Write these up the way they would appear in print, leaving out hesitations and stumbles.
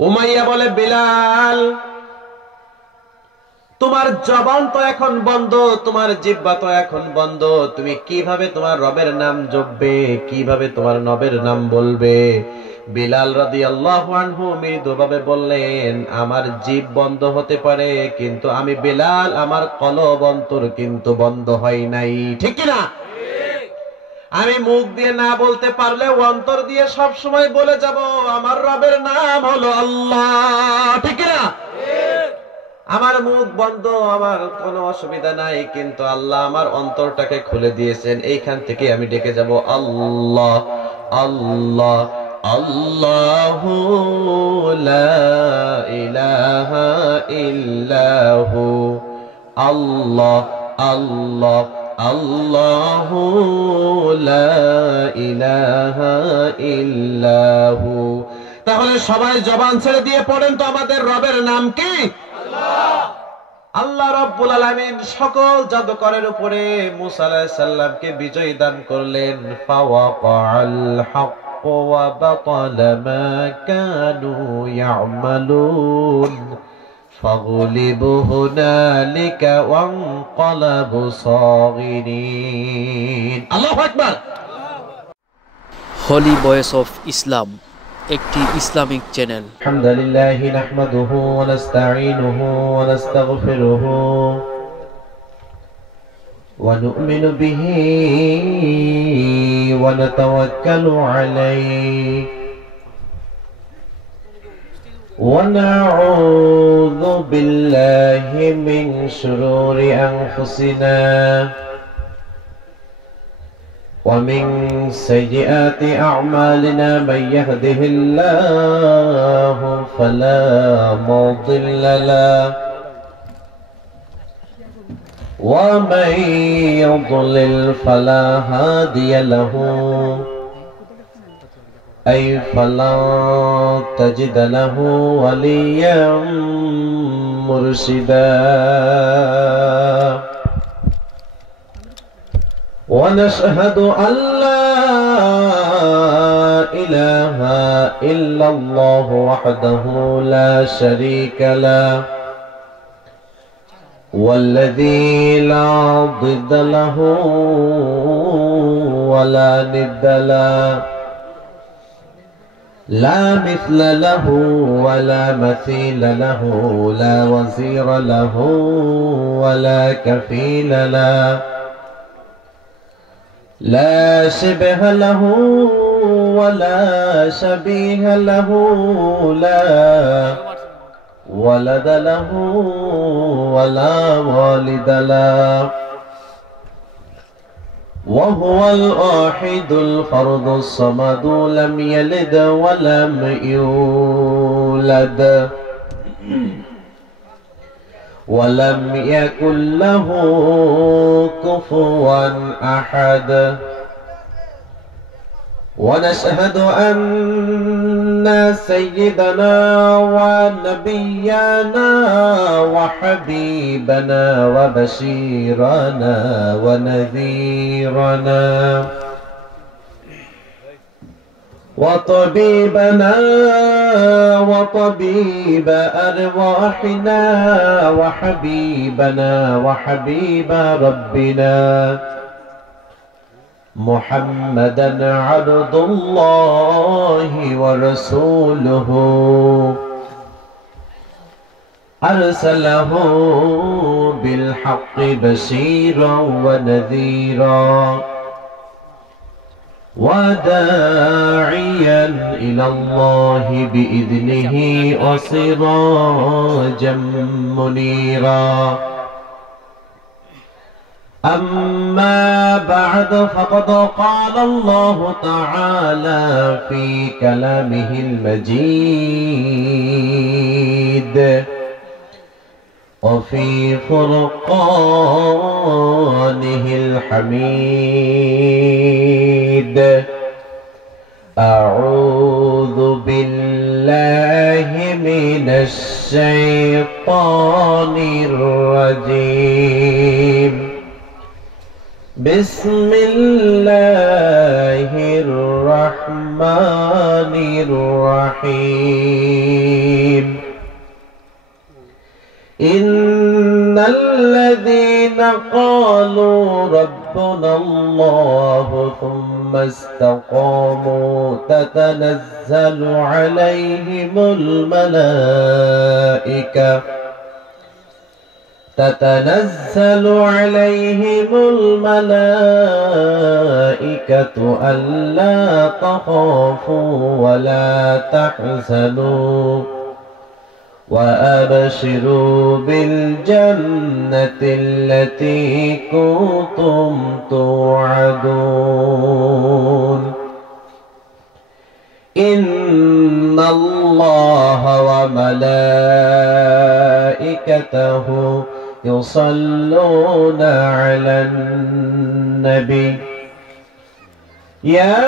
Umayya বলে, বিলাল তোমার জবান তো এখন বন্ধ, তোমার জিহ্বা তো এখন বন্ধ, তুমি কিভাবে তোমার রবের নাম জপবে, কিভাবে তোমার নবের নাম বলবে? বিলাল রাদিয়াল্লাহু আনহু মৃদুভাবে বললেন, আমার জিহ্ব বন্ধ হতে পারে, কিন্তু আমি বিলাল, আমার কলব অন্তর কিন্তু বন্ধ হয় নাই। ঠিক কি না? আমি মুখ দিয়ে না বলতে পারলে অন্তর দিয়ে সব সময় বলে যাব আমার রবের নাম হলো আল্লাহ। ঠিক কি না? আমার মুখ বন্ধ, আমার কোনো অসুবিধা নাই, কিন্তু আল্লাহ আমার অন্তরটাকে খুলে দিয়েছেন, এইখান থেকে আমি ডেকে যাব আল্লাহ আল্লাহ আল্লাহু লা ইলাহা ইল্লাহু আল্লাহ আল্লাহ আল্লাহু লা ইলাহা ইল্লাহু। তাহলে সবাই জবান ছেড়ে দিয়ে পড়েন তো আমাদের রবের নাম কি? আল্লাহ রাব্বুল আলামিন সকল জাদুকরের উপরে মুসা আলাইহিস সালামকে বিজয় দান করলেন। ফাওয়াকাল হাক্কু ওয়া বাতালা মা কানু ইয়ামালুন ফাগুলিবু হুনালিকা ওয়ানকালাবু সাগিরিন। আল্লাহু আকবার। হলি ভয়েস অফ ইসলাম একটি ইসলামিক চ্যানেল। আলহামদুলিল্লাহি নাহমাদুহু ওয়া নাস্তাঈনুহু ওয়া নাস্তাগফিরুহু ওয়া নু'মিনু বিহি ওয়া নাতাওয়াক্কালু আলাইহি ওয়া নাউযু বিল্লাহি মিন শুরুরি আনফুসিনা ومن سيئات أعمالنا من يهده الله فلا مضل له ومن يضلل فلا هادي له أي فلا تجد له وليا مرشدا ونشهد أن لا إله إلا الله وحده لا شريك له والذي لا ضد له ولا ند له لا مثل له ولا مثيل له لا وزير له ولا كفيل له لا شبه له ولا شبيه له لا ولد له ولا والد له وهو الواحد الفرد الصمد لم يلد ولم يولد ولم يكن له كفوا أحد ونشهد أن سيدنا ونبينا وحبيبنا وبشيرنا ونذيرنا وطبيبنا وطبيب أرواحنا وحبيبنا وحبيب ربنا محمدا عبد الله ورسوله أرسله بالحق بشيرا ونذيرا وداعيا إلى الله بإذنه وسراجا منيرا أما بعد فقد قال الله تعالى في كلامه المجيد وفي فرقانه الحميد أعوذ بالله من الشيطان الرجيم بسم الله الرحمن الرحيم الرحمن الرحيم الرحيم ইন্নাল্লাযীনা ক্বালু রাব্বুনাল্লাহু থুম্মা ইসতাকামু তাতানাজ্জালু আলাইহিমুল মালায়েকা تتنزل عليهم الملائكة ألا تخافوا ولا تحزنوا وأبشروا بالجنة التي كنتم توعدون إن الله وملائكته يصلون على النبي يا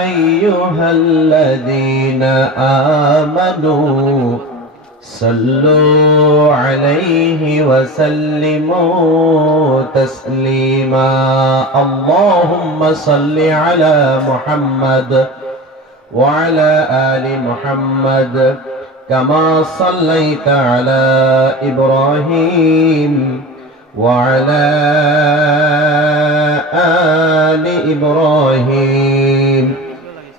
أيها الذين آمنوا صلوا عليه وسلموا تسليما اللهم صل على محمد وعلى آل محمد كما صليت على إبراهيم وعلى آل إبراهيم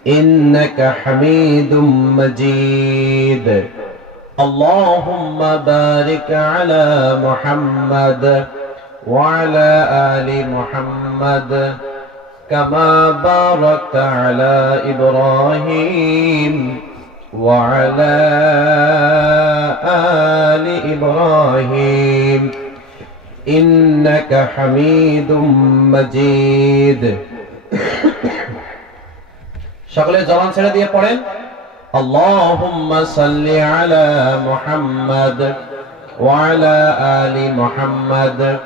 إنك حميد مجيد اللهم بارك على محمد وعلى آل محمد كما باركت على إبراهيم وعلى آل إبراهيم إنك حميد مجيد সকলে জবান ছেড়ে দিয়ে পড়েন اللهم صل على محمد وعلى آل محمد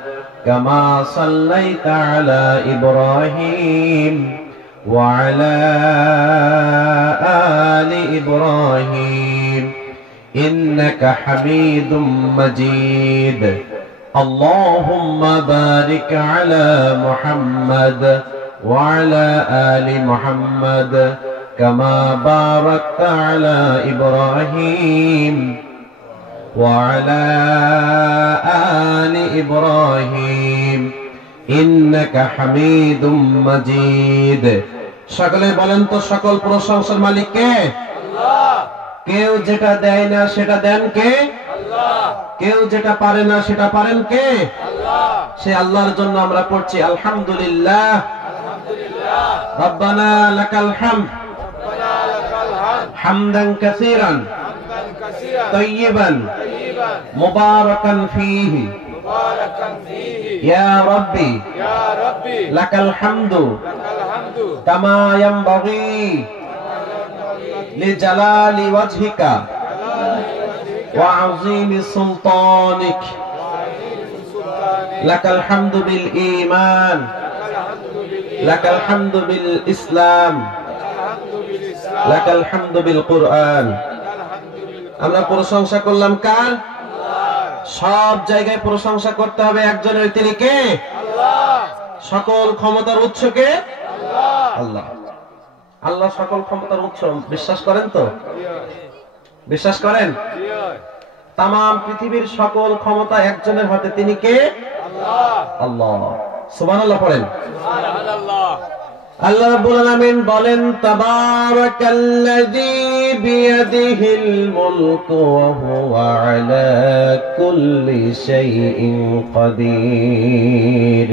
كما صليت على إبراهيم وعلى آل إبراهيم إنك حميد مجيد اللهم بارك على محمد وعلى آل محمد كما باركت على إبراهيم وعلى آل إبراهيم إنك حميد مجيد সকলে বলেন তো সকল প্রশংসার মালিক কে আল্লাহ কেউ যেটা দেয় না সেটা দেন কে আল্লাহ কেউ যেটা পারে না সেটা পারেন কে আল্লাহ সে আল্লাহর জন্য আমরা পড়ছি আলহামদুলিল্লাহ আলহামদুলিল্লাহ রব্বানা লাকাল হামদ হামদান কাসীরান তাইয়িবান মুবারাকান ফীহি ইয়া রাব্বি লাকাল হামদু কামা ইয়ানবাগী লিজালালি ওয়াজহিকা ওয়া আযীমি সুলতানিক লাকাল হামদু বিল ঈমান লাকাল হামদু বিল ইসলাম লাকাল হামদু বিল কুরআন আমরা প্রশংসা করলাম কার সব জায়গায় প্রশংসা করতে হবে একজনের তিনি কে আল্লাহ সকল ক্ষমতার উৎস কে আল্লাহ আল্লাহ আল্লাহ সকল ক্ষমতার উৎস বিশ্বাস করেন তো বিশ্বাস করেন তাম পৃথিবীর সকল ক্ষমতা একজনের হাতে তিনি কে আল্লাহ আল্লাহ সুবহানাল্লাহ পড়েন সুবহানাল্লাহ আল্লাহ রাব্বুল আলামিন বলেন তাবারাকাল্লাযী বিয়াদিহিল মুলকু ওয়া হুয়া আলা কুল্লি শাইইন কাদির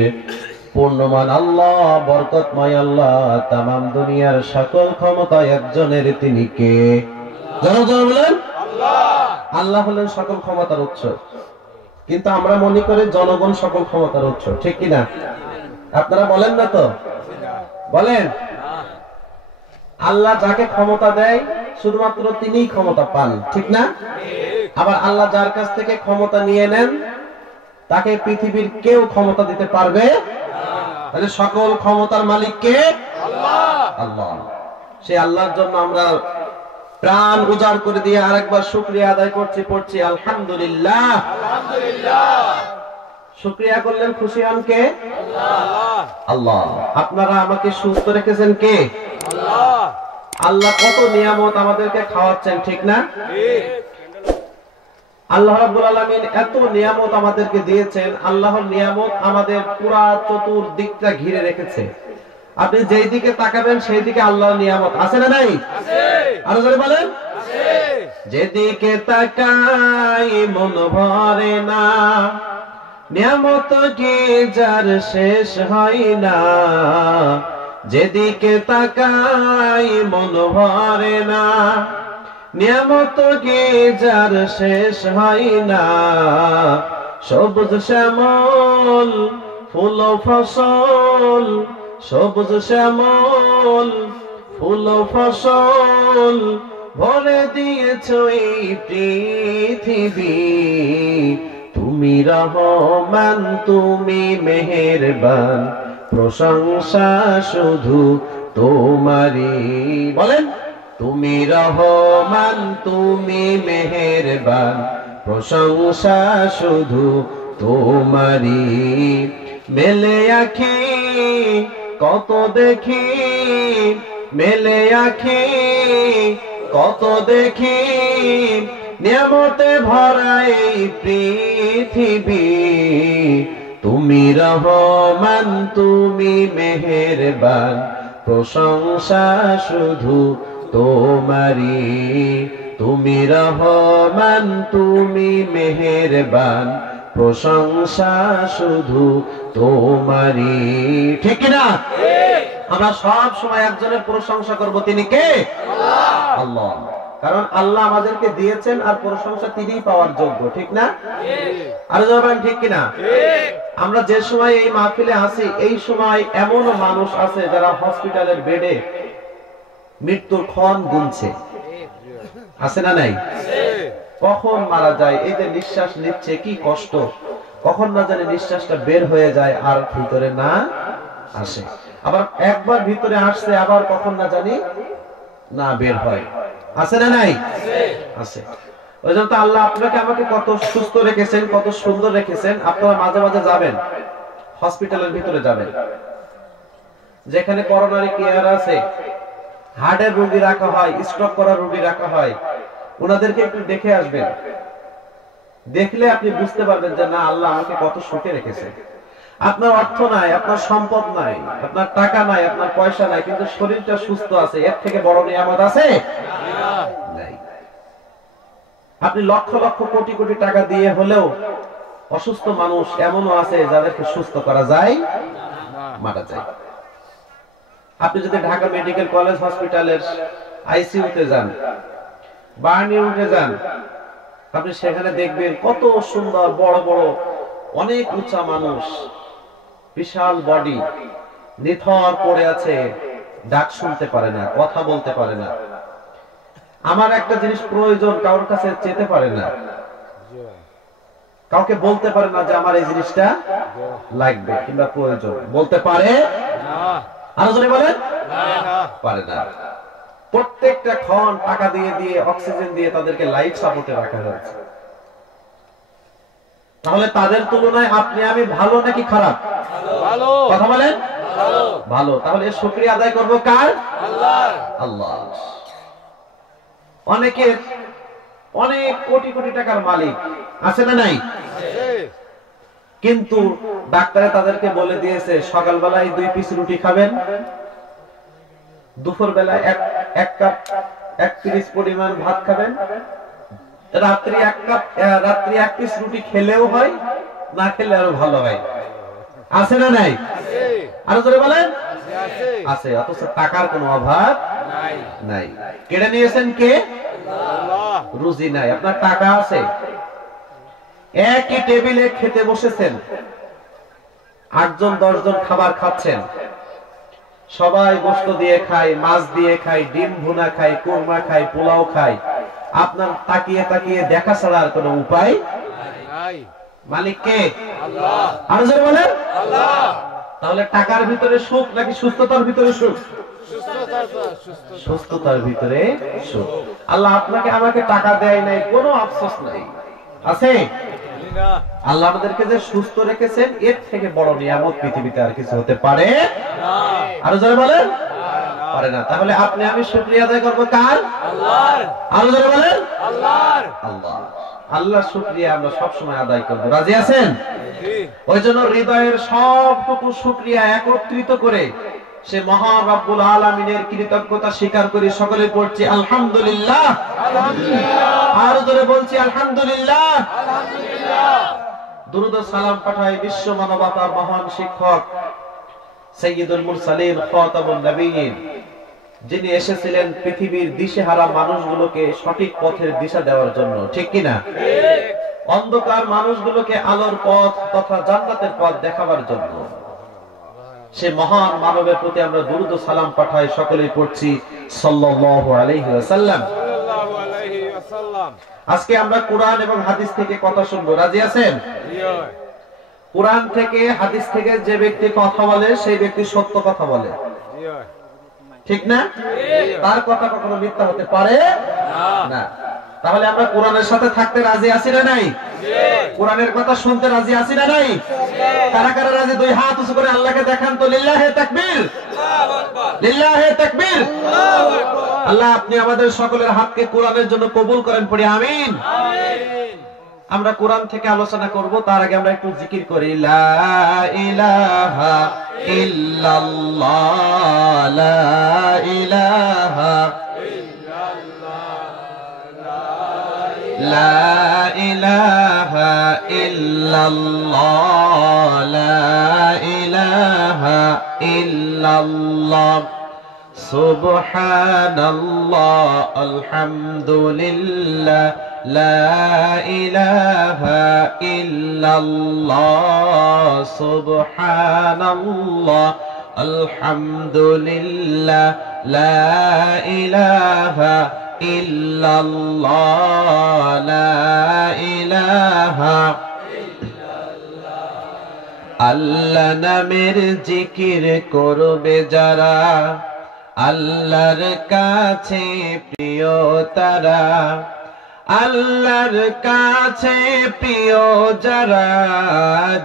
পূর্ণমান আল্লাহ বরকতময় আল্লাহ तमाम দুনিয়ার সকল ক্ষমতা একজনের তিনি কে জনগণ বলেন আল্লাহ আল্লাহ হলেন সকল ক্ষমতার উৎস কিন্তু আমরা মনে করি জনগণ সকল ক্ষমতার উৎস ঠিক কি না আপনারা বলেন না তো বলেন আল্লাহ যাকে ক্ষমতা দেয় শুধুমাত্র তিনিই ক্ষমতা পান ঠিক না আবার আল্লাহ যার কাছ থেকে ক্ষমতা নিয়ে নেন তাকে পৃথিবীর কেউ ক্ষমতা দিতে পারবে না তাহলে সকল ক্ষমতার মালিক কে আল্লাহ আল্লাহ সেই আল্লাহর জন্য আমরা প্রাণ উজাড় করে দিয়ে আরেকবার শুকরিয়া আদায় করছি পড়ছি আলহামদুলিল্লাহ আলহামদুলিল্লাহ শুকরিয়া করলেন খুশি হন কে আল্লাহ আল্লাহ আপনারা আমাকে সুস্থ রেখেছেন কে আল্লাহ আল্লাহ কত নিয়ামত আমাদেরকে খাওয়াচ্ছেন ঠিক না ঠিক আল্লাহ রাব্বুল আলামিন এত নিয়ামত আমাদেরকে দিয়েছেন, আল্লাহর নিয়ামত আমাদের পুরা চতুর্দিকটা ঘিরে রেখেছে। আপনি যেই দিকে তাকাবেন সেই দিকে আল্লাহর নিয়ামত আছে না নাই? আছে। আরো জোরে বলেন, আছে। যেদিকে তাকাই মন ভরে না, নিয়ামত কি যার শেষ হয় না। যেদিকে তাকাই মন ভরে না, নিয়ামত কি যার শেষ হয় না। সবুজ শ্যামল ফুল ফসল, সবুজ শ্যামল ফুল ফসল, ভরে দিয়েছ এই পৃথিবী। তুমি রহমান তুমি মেহেরবান, প্রশংসা শুধু তোমারই। বলেন, তুমি রহমান তুমি মেহেরবান, প্রশংসা শুধু তোমারই। মেলে আঁখি কত দেখি, মেলে আঁখি কত দেখি, নিয়ামতে ভরা এই পৃথিবী। তুমি রহমান তুমি মেহেরবান, প্রশংসা শুধু তোমারই। তুমি রহমান তুমি মেহেরবান, প্রশংসা শুধু তোমারই। ঠিক না? আমরা সব সময় একজনের প্রশংসা করব, তিনি কে? আল্লাহ। কারণ আল্লাহ আমাদেরকে দিয়েছেন আর প্রশংসা তিনিই পাওয়ার যোগ্য। ঠিক না? আরো বলেন ঠিক কিনা? আমরা যে সময় এই মাহফিলে আছি, এই সময় এমন মানুষ আছে যারা হসপিটালের বেডে মৃত্যুর ক্ষণ গুনছে। আছে না নাই? কখন মারা যায়, এই যে নিঃশ্বাস নিচ্ছে কি কষ্ট, কখন না জানি নিঃশ্বাসটা বের হয়ে যায় আর ভিতরে না আসে। আবার একবার ভিতরে আসছে, আবার কখন না জানি না বের হয়। আছে না নাই? আছে। ওই জন্য তো আল্লাহ আপনাকে আমাকে কত সুস্থ রেখেছেন, কত সুন্দর রেখেছেন। আপনারা মাঝে মাঝে যাবেন হসপিটালের ভিতরে, যাবেন যেখানে করোনারি কেয়ার আছে, হার্টের রোগী রাখা হয়, স্ট্রোক করা রোগী রাখা হয়। ওনাদেরকে একটু দেখে আসবেন, দেখলে আপনি বুঝতে পারবেন যে না, আল্লাহ আমাকে কত সুখে রেখেছে। আপনার অর্থ নাই, আপনার সম্পদ নাই, আপনার টাকা নাই, আপনার পয়সা নাই, কিন্তু শরীরটা সুস্থ আছে, এর থেকে বড় নিয়ামত আছে? নাই। আপনি লক্ষ লক্ষ কোটি কোটি টাকা দিয়ে হলেও অসুস্থ মানুষ এমনও আছে যাদেরকে সুস্থ করা যায়, মারা যায়। আপনি যদি ঢাকা মেডিকেল কলেজ হসপিটালের আইসিইউতে যান, বার্ন ইউনিটে যান, আপনি সেখানে দেখবেন কত সুন্দর বড় বড় অনেক উঁচা মানুষ, বিশাল বডি, নিথর পড়ে আছে, ডাক শুনতে পারে না, কথা বলতে পারে না। আমার একটা জিনিস প্রয়োজন, কারোর কাছে চেতে পারে না, কাউকে বলতে পারে না যে আমার এই জিনিসটা লাগবে কিংবা প্রয়োজন, বলতে পারে না। আরো জোরে বলেন, পারে না। প্রত্যেকটা ক্ষণ টাকা দিয়ে দিয়ে অক্সিজেন দিয়ে তাদেরকে লাইফ সাপোর্টে রাখা হয়েছে। তাহলে তাদের তুলনায় আপনি আমি ভালো নাকি খারাপ? ভালো। কথা বলেন, ভালো। তাহলে শুকরিয়া আদায় করব কার? আল্লাহর। আল্লাহ। অনেকে অনেক কোটি কোটি টাকার মালিক আছে না নাই? কিন্তু ডাক্তারে তাদেরকে বলে দিয়েছে সকালবেলায় 2 পিস রুটি খাবেন, দুপুর বেলায় এক কাপ 1 পিস পরিমাণ ভাত খাবেন, রাত্রি 1 পিস রুটি খেলেও হয়, না খেলে আরো ভালো হয়। আছে না নাই? আরো জোরে বলেন, আছে। অথচ টাকার কোনো অভাব নাই। কেড়ে নিয়েছেন কে? আল্লাহ। রুজি নাই, আপনার টাকা আছে, একই টেবিলে খেতে বসেছেন, 8 জন 10 জন খাবার খাচ্ছেন, সবাই গোশত দিয়ে খায়, মাছ দিয়ে খায়, ডিম ভুনা খায়, কোরমা খায়, পোলাও খায়। আপনার তাকিয়ে তাকিয়ে দেখা ছাড়া আর কোনো উপায় নাই। মালিক কে? আল্লাহ। আরো জোরে বলেন, আল্লাহ। তাহলে টাকার ভিতরে সুখ নাকি সুস্থতার ভিতরে সুখ? সুস্থতার ভিতরে সুখ। আল্লাহ আপনাকে আমাকে টাকা দেয় নাই, কোনো আফসোস নাই, আছে? আল্লাহ আমাদেরকে যে সুস্থ রেখেছেন, এর থেকে বড় নিয়ামত পৃথিবীতে আর কিছু হতে পারে না। আরো জোরে বলেন, পারে না। তাহলে আপনি আমি শুকরিয়া আদায় করব কার? আল্লাহর। আরো জোরে বলেন, আল্লাহর। আল্লাহ। আল্লাহর শুকরিয়া আমরা সব সময় আদায় করব। রাজি আছেন? ওই জন্য হৃদয়ের সবটুকু শুকরিয়া একত্রিত করে সে মহান রব্বুল আলামিনের কৃতজ্ঞতা স্বীকার করি। সকলে পড়ছি আলহামদুলিল্লাহ, আর জোরে বলছি আলহামদুলিল্লাহ। দুরূদ ও সালাম পাঠাই বিশ্ব মানবতার মহান শিক্ষক সাইয়্যিদুল মুরসালিন খাতামুন নবিয়্যিন, যিনি এসেছিলেন পৃথিবীর দিশেহারা মানুষগুলোকে সঠিক পথের দিশা দেওয়ার জন্য, ঠিক কিনা? অন্ধকার মানুষগুলোকে আলোর পথ তথা জান্নাতের পথ দেখাবার জন্য সে মহান মানবের প্রতি আমরা দুরূদ ও সালাম পাঠাই। সকলেই পড়ছি সাল্লাল্লাহু আলাইহি ওয়াসাল্লাম। আজকে আমরা কোরআন এবং হাদিস থেকে কথা শুনবো। রাজি আছেন? কোরআন থেকে হাদিস থেকে যে ব্যক্তি কথা বলে সেই ব্যক্তি সত্য কথা বলে, ঠিক না? তার কথা কখনো মিথ্যা হতে পারে না। তাহলে আমরা কোরআনের সাথে থাকতে রাজি আছি না নাই? কোরআনের কথা শুনতে রাজি আছি না নাই? কারা কারা রাজি? দুই হাত উঁচু করে আল্লাহকে দেখান তো। লিল্লাহে তাকবীর, লিল্লাহে তাকবীর। আল্লাহ আপনি আমাদের সকলের হাতকে কোরআনের জন্য কবুল করেন, পড়ি আমিন। আমরা কোরআন থেকে আলোচনা করব, তার আগে আমরা একটু জিকির করি। লা ইলাহা ইল্লাল্লাহ, লা ইলাহা লা ইলাহা ইল্লাল্লাহ, লা ইলাহা ইল্লাল্লাহ, সুবহানাল্লাহ, আলহামদুলিল্লাহ, লা ইলাহা ইল্লাল্লাহ, সুবহানাল্লাহ, আলহামদুলিল্লাহ, লা ইলাহা ইল্লাল্লাহ, লা ইলাহা। আল্লাহ নামের জিকির করবে যারা, আল্লাহর কাছে প্রিয় তারা, আল্লাহর কাছে প্রিয় যারা,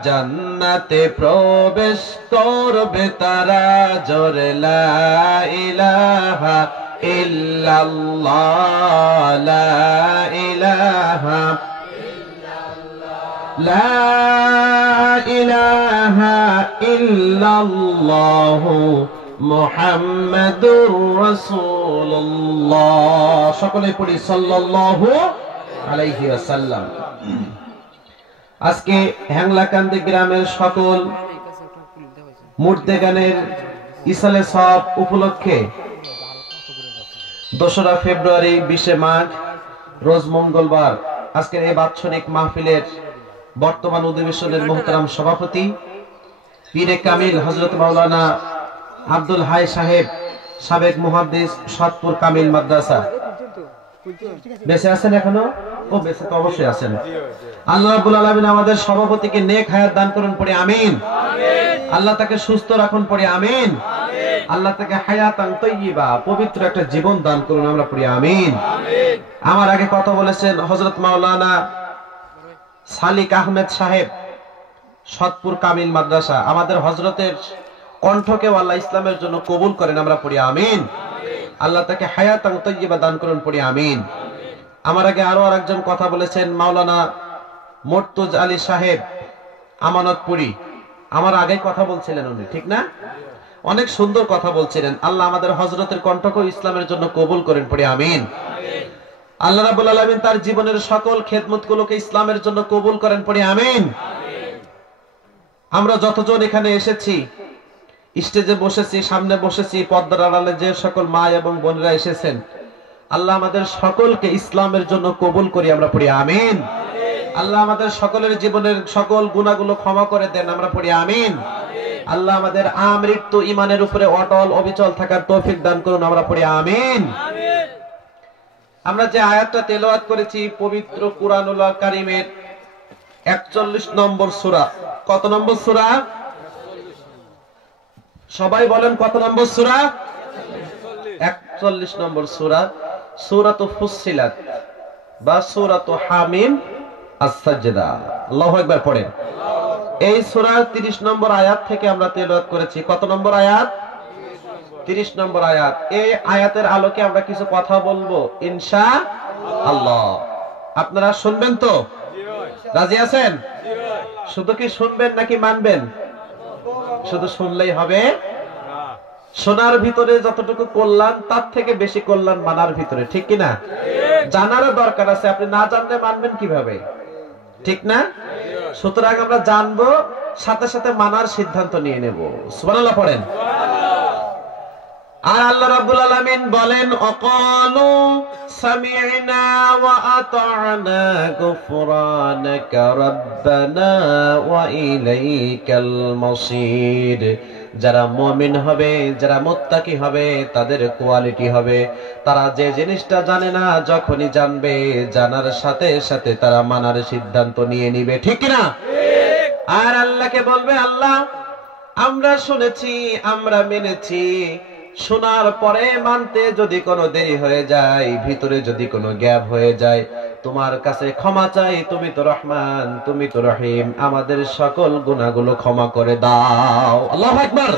জান্নাতে প্রবেশ করবে তারা। জোরে লা ইলাহা ইল্লাল্লাহ, লা ইলাহা লা ইলাহা ইল্লাল্লাহ, মুহাম্মাদুর রাসূলুল্লাহ। সকলে পড়ি সাল্লাল্লাহু আলাইহি ওয়াসাল্লাম। আজকে হ্যাংলাকান্দি গ্রামের সকল মুর্দে গানের ইসালে সব উপলক্ষে 2রা ফেব্রুয়ারি 20 মাঘ রোজ মঙ্গলবার আজকের এই বাৎসরিক মাহফিলের বর্তমান অধিবেশনের মোহতারাম সভাপতি পীরে কামিল হযরত মাওলানা আব্দুল হাই সাহেব, সাবেক মুহাদ্দিস, সাতপুর কামিল মাদ্রাসা। বেঁচে আছেন এখনো? ও বেঁচে তো অবশ্যই আছেন। আল্লাহ রাব্বুল আলামিন আমাদের সভাপতিকে নেক হায়াত দান করুন, পড়ি আমিন। আল্লাহ তাকে সুস্থ রাখুন, পড়ি আমিন। আল্লাহ তাকে হায়াতান তাইয়্যিবা, পবিত্র একটা জীবন দান করুন, আমরা পড়ি আমিন। আমার আগে কথা বলেছেন হযরত মাওলানা সালিক আহমেদ সাহেব, সাতপুর কামিল মাদ্রাসা। আমাদের হযরতের কণ্ঠকে আল্লাহ ইসলামের জন্য কবুল করেন, আমরা পড়ি আমিন। আল্লাহ তাকে হায়াতান তাইয়্যিবা দান করুন, পড়ি আমিন। আমার আগে আরো আরেকজন কথা বলেছেন মাওলানা মুর্তজ আলী সাহেব, আমানতপুরি। আমার আগে কথা বলছিলেন উনি, ঠিক না? অনেক সুন্দর কথা বলছিলেন। আল্লাহ আমাদের হযরতের কণ্ঠকে ইসলামের জন্য কবুল করেন, পড়ি আমিন। আল্লাহ রাব্বুল আলামিন তার জীবনের সকল খেদমতগুলোকে ইসলামের জন্য কবুল করেন, পড়ি আমিন। আমরা যতজন এখানে এসেছি, স্টেজে বসেছি, সামনে বসেছি, পর্দার আড়ালে যে সকল মা এবং বোনেরা এসেছেন, আল্লাহ আমাদের সকলকে ইসলামের জন্য কবুল করি, আমরা পড়ি আমিন। আল্লাহ আমাদের সকলের জীবনের সকল গুনাহগুলো ক্ষমা করে দেন, আমরা পড়ি আমিন। আল্লাহ আমাদের আমৃত্যু ঈমানের উপরে অটল অবিচল থাকার তৌফিক দান করুন, আমরা পড়ি আমিন। আমরা যে আয়াতটা তেলাওয়াত করেছি পবিত্র কুরআনুল কারীমের 41 নম্বর সূরা। কত নম্বর সূরা? সবাই বলেন কত নম্বর সূরা? 41 নম্বর সূরা, সূরাতু ফুসসিলাত বা সূরাতু হামিম আস-সাজদা। আল্লাহু আকবার পড়েন। এই সূরার 30 নম্বর আয়াত থেকে আমরা তেলাওয়াত করেছি। কত নম্বর আয়াত? 30 নম্বর আয়াত। এই আয়াতের আলোকে আমরা কিছু কথা বলবো ইনশাআল্লাহ। আপনারা শুনবেন তো? রাজি আছেন? শুধু কি শুনবেন নাকি মানবেন? শুধু শুনলেই হবে? শোনার ভিতরে যতটুকু কল্যাণ তার থেকে বেশি কল্যাণ মানার ভিতরে, ঠিক কিনা? জানারও দরকার আছে, আপনি না জানলে মানবেন কিভাবে, ঠিক না? সুতরাং আমরা জানবো, সাথে সাথে মানার সিদ্ধান্ত নিয়ে নেব। সুবহানাল্লাহ পড়েন। আর আল্লাহ রাব্বুল আলামিন বলেন, অকালু সামি'না ওয়া আতা'না গুফরানাকা রাব্বানা ওয়া ইলাইকাল মাসির। যারা মুমিন হবে, যারা মুত্তাকি হবে, তাদের কোয়ালিটি হবে তারা যে জিনিসটা জানে না যখনই জানবে, জানার সাথে সাথে তারা মানার সিদ্ধান্ত নিয়ে নিবে, ঠিক না? আর আল্লাহকে বলবে, আল্লাহ আমরা শুনেছি, আমরা মেনেছি, শোনার পরে মানতে যদি কোনো দেরি হয়ে যায়, ভিতরে যদি কোনো গ্যাপ হয়ে যায়, তোমার কাছে ক্ষমা চাই। তুমি তো রহমান, তুমি তো রহিম, আমাদের সকল গুনাহগুলো ক্ষমা করে দাও। আল্লাহু আকবার।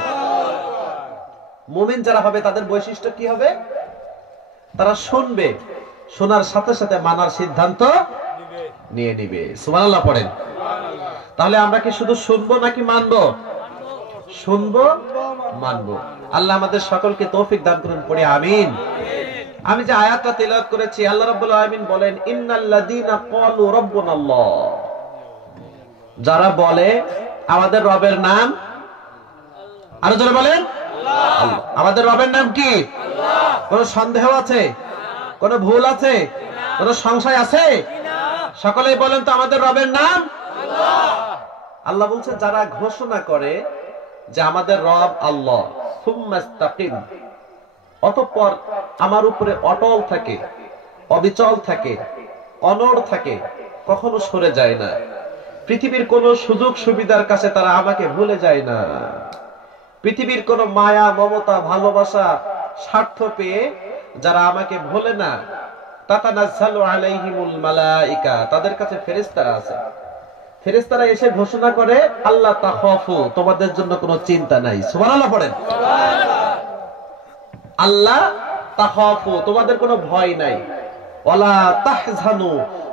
মুমিন যারা হবে তাদের বৈশিষ্ট্য কি হবে? তারা শুনবে, শোনার সাথে সাথে মানার সিদ্ধান্ত নিয়ে নিবে। সুবহানাল্লাহ পড়েন। তাহলে আমরা কি শুধু শুনবো নাকি মানবো? শুনবো, মানবো। আল্লাহ আমাদের সকলকে তৌফিক দান করুন, পড়ে আমিন। আমি যে আয়াতটা তেলাওয়াত করেছি, আল্লাহ রাব্বুল আলামিন বলেন, ইন্নাল্লাযীনা ক্বালু রাব্বুনাল্লাহ, যারা বলে আমাদের রবের নাম, আরো জোরে বলেন আল্লাহ। আমাদের রবের নাম কি? আল্লাহ। কোনো সন্দেহ আছে? কোনো ভুল আছে? কোনো সংশয় আছে? সকলেই বলেন তো আমাদের রবের নাম আল্লাহ। আল্লাহ বলছে, যারা ঘোষণা করে যে আমাদের রব আল্লাহ, সুম্মাস্তাকিম, অতঃপর আমার উপরে অটল থাকে, অবিচল থাকে, অনড় থাকে, কখনো সরে যায় না, পৃথিবীর কোন সুযোগ সুবিধার কাছে তারা আমাকে ভুলে যায় না, পৃথিবীর কোন মায়া মমতা ভালোবাসা স্বার্থ পেয়ে যারা আমাকে ভোলে না, তাতানাজ্জালু আলাইহিমুল মালাইকা, তাদের কাছে ফেরেশতারা আছে, ফেরেশতারা এসে ঘোষণা করে, আল্লাহ তাখাফু, তোমাদের জন্য কোনো চিন্তা নাই। সুবহানাল্লাহ পড়েন। আল্লাহ তাখাফু, তোমাদের কোনো ভয় নাই, ওয়ালা তাহজানু,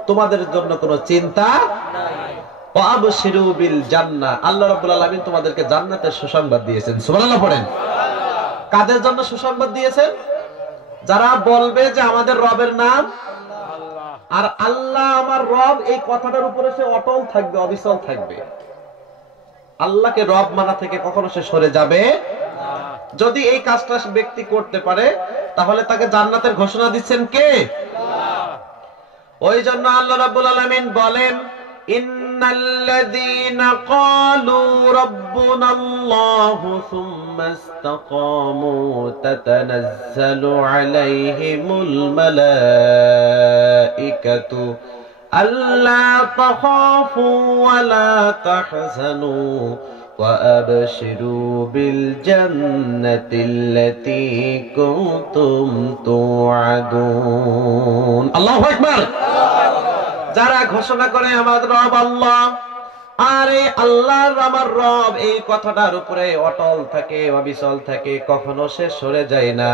তোমাদের জন্য কোনো চিন্তা নাই, ওয়া আবশিরু বিল জান্নাহ, আল্লাহ রাব্বুল আলামিন তোমাদেরকে জান্নাতের সুসংবাদ দিয়েছেন। সুবহানাল্লাহ পড়েন। কাদের জন্য সুসংবাদ দিয়েছেন? যারা বলবে যে আমাদের রবের নাম আল্লাহ, আর আল্লাহ আমার রব, এই কথাটার উপরে সে অটল থাকবে, অবিচল থাকবে। আল্লাহকে রব মানা থেকে কখনো সে সরে যাবে না। যদি এই কাজটা ব্যক্তি করতে পারে, তাহলে তাকে জান্নাতের ঘোষণা দিচ্ছেন কে? আল্লাহ। ওই জন্য আল্লাহ রাব্বুল আলামিন বলেন, ইন্নাল্লাযীনা ক্বালু রাব্বুনাল্লাহু সুম্মা ইসতাকামু তাতানাজ্জালু আলাইহিমুল মালাইকাতু আল্লা তাখাফু ওয়া লা তাহজানু ওয়া আবশিরু বিল জান্নাতিল্লাতী কুনতুম তুআদুন। আল্লাহু আকবার। যারা ঘোষণা করে আমাদের রব আল্লাহ, আর এই আল্লাহর আমার রব, এই কথাটার উপরে অটল থাকে, অবিচল থাকে, কখনো সে সরে যায় না,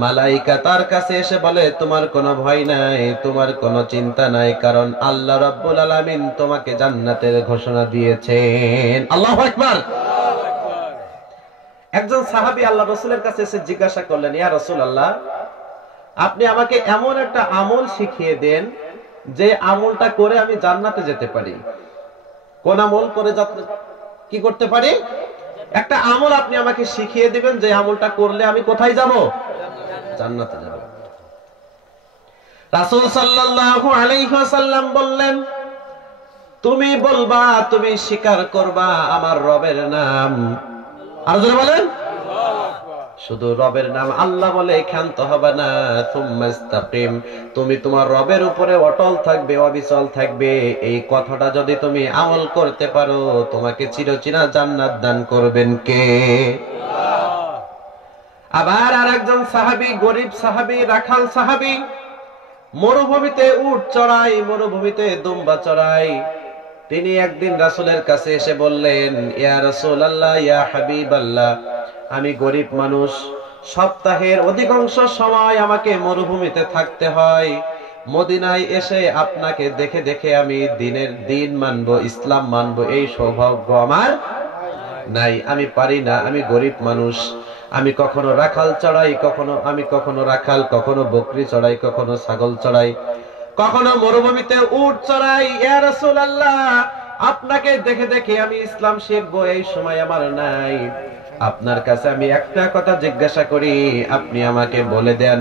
মালাইকা তার কাছে এসে বলে, তোমার কোনো ভয় নাই, তোমার কোনো চিন্তা নাই, কারণ আল্লাহ রাব্বুল আলামিন তোমাকে জান্নাতের ঘোষণা দিয়েছেন। আল্লাহু আকবার। একজন সাহাবী আল্লাহ রাসূলের কাছে এসে জিজ্ঞাসা করলেন, ইয়া রাসূলুল্লাহ, আপনি আমাকে এমন একটা আমল শিখিয়ে দেন যে আমলটা করে আমি জান্নাতে যেতে পারি। কোন আমল করে কি করতে পারি? একটা আমল আপনি আমাকে শিখিয়ে দিবেন যে আমলটা করলে আমি কোথায় যাব? জান্নাতে যাব। রাসূল সাল্লাল্লাহু আলাইহি ওয়াসাল্লাম বললেন, তুমি বলবা, তুমি স্বীকার করবা আমার রবের নাম, আর জোরে বলেন শুধু রবের নাম আল্লাহ বলে ক্ষান্ত হবে না, সুম্মাস্তাকিম, তুমি তোমার রবের উপরে অটল থাকবে, অবিচল থাকবে। এই কথাটা যদি তুমি আমল করতে পারো, তোমাকে চিরচিরা জান্নাত দান করবেন কে? আবার আরেকজন সাহাবী, গরীব সাহাবী, রাখাল সাহাবী, মরুভূমিতে উট চড়াই, মরুভূমিতে দুম্বা চড়াই। তিনি একদিন রাসূলের কাছে এসে বললেন, ইয়া রাসূলুল্লাহ, ইয়া হাবিবাল্লাহ, আমি গরিব মানুষ, সপ্তাহের অধিকাংশ সময় আমাকে মরুভূমিতে থাকতে হয়, মদিনায় এসে আপনাকে দেখে দেখে আমি দিন মানবো, ইসলাম মানবো, এই সৌভাগ্য আমার নাই। আমি পারি না, আমি গরিব মানুষ। আমি কখনো রাখাল চড়াই, কখনো রাখাল, কখনো বকরি চড়াই, কখনো ছাগল চড়াই, কখনো মরুভূমিতে উট চড়াই। ইয়া রাসূলুল্লাহ, আপনাকে দেখে দেখে আমি ইসলাম শিখবো, এই সময় আমার নাই। আপনার কাছে আমি একটা কথা জিজ্ঞাসা করি, আপনি আমাকে বলে দেন,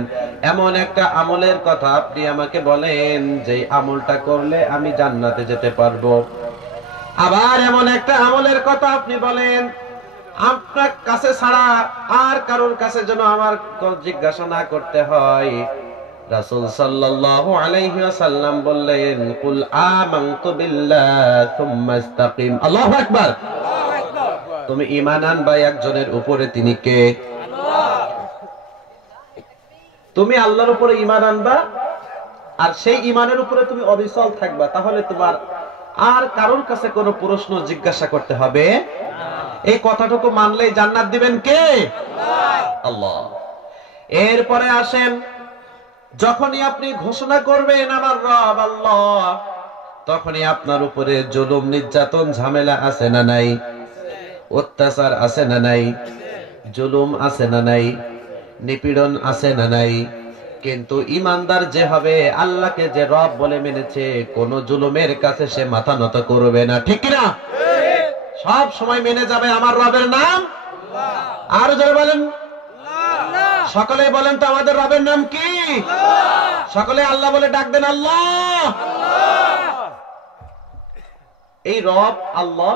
এমন একটা আমলের কথা আপনি আমাকে বলেন যে আমলটা করলে আমি জান্নাতে যেতে পারবো। আবার এমন একটা আমলের কথা আপনি বলেন, আপনার কাছে ছাড়া আর কারোর কাছে যেন আমার জিজ্ঞাসা না করতে হয়। রাসূল সাল্লাল্লাহু আলাইহি ওয়াসাল্লাম বললেন, কুল আমানতু বিল্লাহি সুম্মা ইসতাকিম। আল্লাহু আকবার। তুমি ঈমান আনবা একজনের উপরে, তিনি কে? আল্লাহ। তুমি আল্লাহর উপরে ঈমান আনবা, আর সেই ঈমানের উপরে তুমি অবিচল থাকবা, তাহলে তোমার আর কারোর কাছে কোনো প্রশ্ন জিজ্ঞাসা করতে হবে না। এই কথাটুকু মানলেই জান্নাত দিবেন কে? আল্লাহ। এরপরে আসেন, যখনই আপনি ঘোষণা করবেন আমার রব আল্লাহ, তখনই আপনার উপরে জুলুম, নির্যাতন, ঝামেলা আছে না নাই? অত্যাচার আছে না নাই? জুলুম আছে না নাই? নিপীড়ন আছে না নাই? কিন্তু ইমানদার যে হবে, আল্লাহকে যে রব বলে মেনেছে, কোন জুলুমের কাছে সে মাথা নত করবে না, ঠিক কিনা? সব সময় মেনে যাবে আমার রবের নাম আল্লাহ। আর যারা বলেন আল্লাহ, সকলে বলেন তো আমাদের রবের নাম কি? আল্লাহ। সকলে আল্লাহ বলে ডাক দেন, আল্লাহ। এই রব আল্লাহ,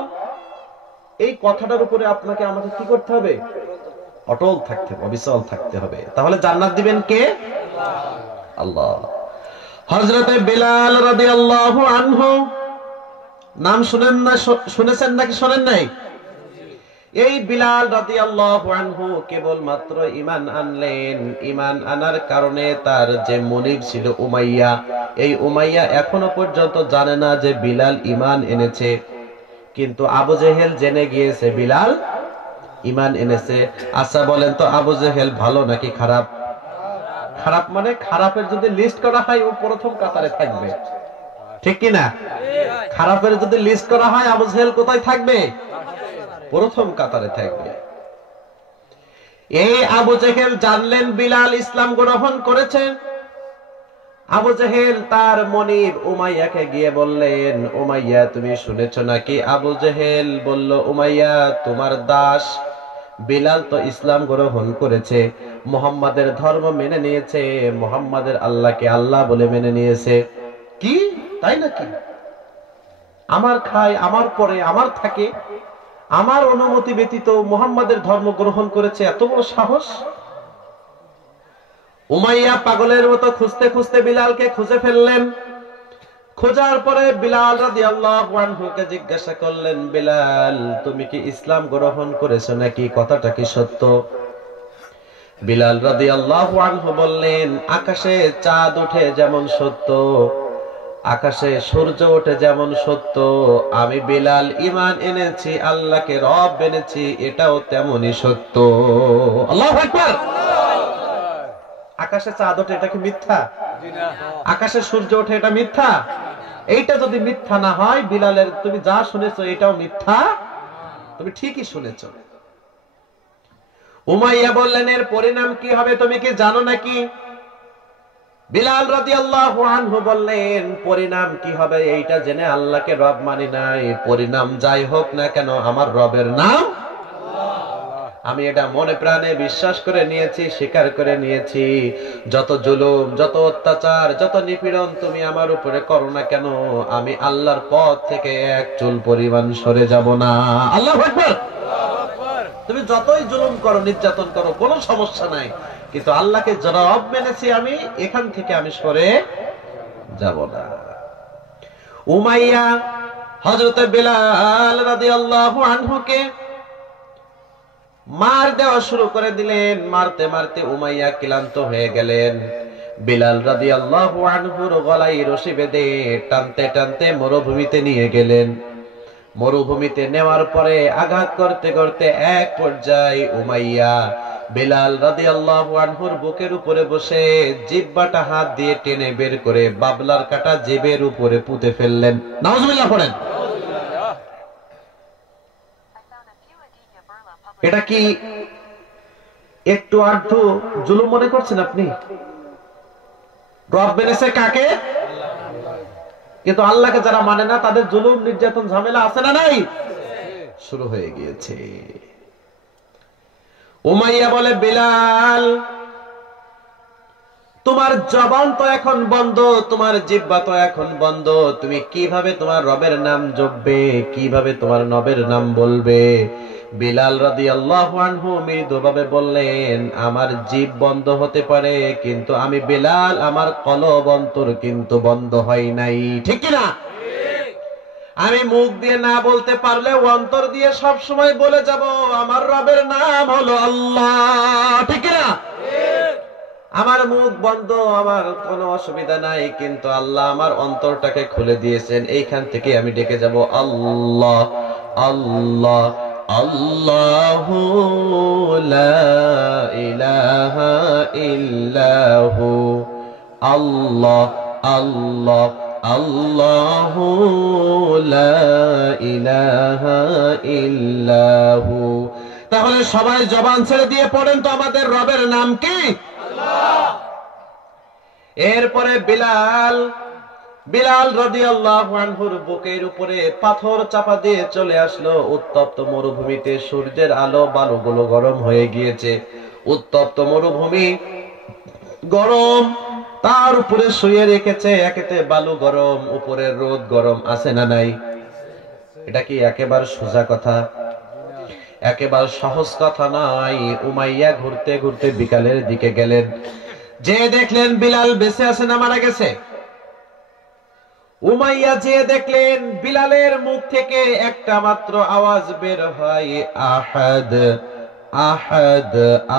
এই কথাটার উপরে আপনাকে আমাদের কি করতে হবে? অটল থাকতে হবে, অবিচল থাকতে হবে। তাহলে জান্নাত দিবেন কে? আল্লাহ। হযরতে বিলাল রাদিয়াল্লাহু আনহু, নাম শুনেন না, শুনেছেন নাকি শোনেন নাই? এই বিলাল রাদিয়াল্লাহু আনহু কেবল মাত্র ঈমান আনলেন। ঈমান আনার কারণে তার যে মনিব ছিল উমাইয়া, এই উমাইয়া এখনো পর্যন্ত জানে না যে বিলাল ঈমান এনেছে। কিন্তু আবু জেহেল জেনে গিয়েছে বিলাল ঈমান এনেছে। আচ্ছা বলেন তো, আবু জেহেল ভালো নাকি খারাপ? খারাপ মানে খারাপের যদি লিস্ট করা হয় ও প্রথম কাতারে থাকবে, ঠিক কি না? খারাপের যদি লিস্ট করা হয় আবু জেহেল কোথায় থাকবে? প্রথম কাতারে থাকবে। এই আবু জেহেল জানলেন বিলাল ইসলাম গ্রহণ করেছে। আবু জেহেল তার মনিব উমাইয়াকে গিয়ে বললেন, উমাইয়া তুমি শুনেছো নাকি? আবু জেহেল বলল, উমাইয়া তোমার দাস বিলাল তো ইসলাম গ্রহণ করেছে, মুহাম্মাদের ধর্ম মেনে নিয়েছে, মুহাম্মাদের আল্লাহকে আল্লাহ বলে মেনে নিয়েছে। কি তাই নাকি? আমার খায়, আমার পরে, আমার থাকে, আমার অনুমতি ব্যতীত মুহাম্মাদের ধর্ম গ্রহণ করেছে, এত বড় সাহস! উমাইয়া পাগলের মতো খুঁজতে খুঁজতে বিলালকে খুঁজে ফেললেন। খোঁজার পরে বিলাল রাদিয়াল্লাহু আনহুকে জিজ্ঞাসা করলেন, বিলাল তুমি কি ইসলাম গ্রহণ করেছো নাকি? কথাটা কি সত্য? বিলাল রাদিয়াল্লাহু আনহু বললেন, আকাশে চাঁদ ওঠে যেমন সত্য, আকাশে সূর্য ওঠে যেমন সত্য, আমি বিলাল ঈমান এনেছি, আল্লাহকে রব এনেছি, এটাও তেমনই সত্য। আল্লাহু আকবার। আকাশে চাঁদ ওঠে, এটা কি মিথ্যা? আকাশে সূর্য ওঠে, এটা মিথ্যা? এইটা যদি মিথ্যা না হয়, বিলালের তুমি যা শুনেছো এটাও মিথ্যা, তুমি ঠিকই শুনেছো। উমাইয়া বললেন, এর পরিণাম কি হবে তুমি কি জানো নাকি? বিলাল রাদিয়াল্লাহু আনহু বললেন, পরিণাম কি হবে এইটা জেনে আল্লাহকে রব মানি নাই, পরিণাম যাই হোক না কেন আমার রবের নাম আমি এটা মনে প্রাণে বিশ্বাস করে নিয়েছি, স্বীকার করে নিয়েছি। যত জুলুম, যত অত্যাচার, যত নিপীড়ন তুমি আমার উপরে করো না কেন, আমি আল্লাহর পথ থেকে এক চুল পরিমাণ সরে যাব না। আল্লাহু আকবার। তুমি যতই জুলুম করো, নির্যাতন করো, কোনো সমস্যা নাই, কিন্তু আল্লাহকে রব মেনেছি আমি, এখান থেকে আমি সরে যাব না। উমাইয়া হযরতে বিলাল রাদিয়াল্লাহু আনহুকে মার দেওয়া শুরু করে দিলেন। মারতে মারতে উমাইয়া ক্লান্ত হয়ে গেলেন। বিলাল রাদিয়াল্লাহু আনহুর গলায় রশি বেঁধে টানতে টানতে মরুভূমিতে নিয়ে গেলেন। মরুভূমিতে নেওয়ার পরে আঘাত করতে করতে এক পর্যায়ে উমাইয়া বিলাল রাদিয়াল্লাহু আনহুর বুকের উপরে বসে জিহ্বাটা হাত দিয়ে টেনে বের করে বাবলার কাটা জিভের উপরে পুঁতে ফেললেন। নাউজুবিল্লাহ পড়েন। এটা কি একটু আধটু জুলুম মনে করছেন আপনি? রব মেনেছে কাকে? কিন্তু আল্লাহকে যারা মানে না তাদের জুলুম নির্যাতন ঝামেলা আছে না নাই? শুরু হয়ে গিয়েছে। উমাইয়া বলে, বিলাল তোমার জবান তো এখন বন্ধ, তোমার জিহ্বা তো এখন বন্ধ, তুমি কিভাবে তোমার রবের নাম জপবে, কিভাবে তোমার নবের নাম বলবে? বিলাল রাদিয়াল্লাহু আনহু মৃদুভাবে বললেন, আমার জিহ্ব বন্ধ হতে পারে, কিন্তু আমি বিলাল আমার কলব অন্তর কিন্তু বন্ধ হয় নাই। ঠিক কি না? আমি মুখ দিয়ে না বলতে পারলে অন্তর দিয়ে সব সময় বলে যাব আমার রবের নাম হলো আল্লাহ। ঠিক না? আমার মুখ বন্ধ, আমার কোনো অসুবিধা নাই, কিন্তু আল্লাহ আমার অন্তরটাকে খুলে দিয়েছেন, এইখান থেকে আমি ডেকে যাব আল্লাহ আল্লাহ আল্লাহু লা ইলাহা ইল্লাহু আল্লাহ আল্লাহ আল্লাহু লা ইলাহা ইল্লাহু। তাহলে সবাই জবান ছেড়ে দিয়ে পড়েন তো আমাদের রবের নাম কি? আল্লাহ। এরপরে বিলাল রাদিয়াল্লাহু আনহুর বুকের উপরে পাথর চাপা দিয়ে চলে আসলো উত্তপ্ত মরুভূমিতে। সূর্যের আলো, বালুগুলো গরম হয়ে গিয়েছে, উত্তপ্ত মরুভূমি গরম, তার উপরে শুয়ে রেখেছে, একেতে বালু গরম, উপরের রোদ গরম, আছে না নাই? এটা কি একেবারে সোজা কথা? একেবারে সহজ কথা নয়। উমাইয়া ঘুরতে ঘুরতে বিকালের দিকে গেলেন, যে দেখলেন বিলাল বেঁচে আছে না মারা গেছে। উমাইয়া যে দেখলেন বিলালের মুখ থেকে একটা মাত্র আওয়াজ বের হয়, আহাদ আহাদ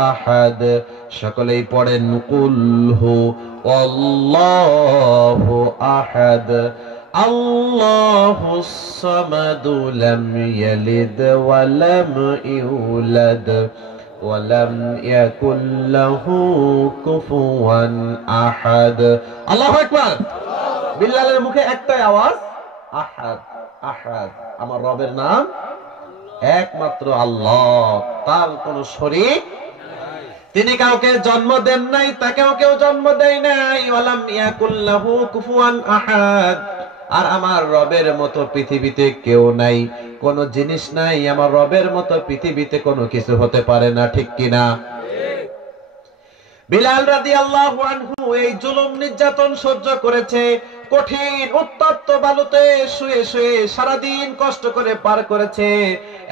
আহাদ। সকলেই পড়েন কুল হু আল্লাহু আহাদ আল্লাহুস সামাদ লাম ইয়ালিদ ওয়া লাম ইউলাদ ওয়া লাম ইয়াকুল লাহু কুফুয়ান আহাদ। আল্লাহু আকবার। বিলালের মুখে একটাই আওয়াজ, আহাদ আহাদ। আমার রবের নাম একমাত্র আল্লাহ, তার কোন শরীক, তিনি কাউকে জন্ম দেন নাই, তাকেও কেউ জন্ম দেয় নাই। ওয়ালাম ইয়াকুল লাহু কুফুয়ান আহাদ। আর আমার রবের মতো পৃথিবীতে কেউ নাই, কোন জিনিস নাই আমার রবের মতো পৃথিবীতে কোনো কিছু হতে পারে না। ঠিক কিনা? বিলাল রাদিয়াল্লাহু আনহু এই জুলুম নির্যাতন সহ্য করেছে, কঠিন উত্তপ্ত বালুতে শুয়ে শুয়ে সারাদিন কষ্ট করে পার করেছে,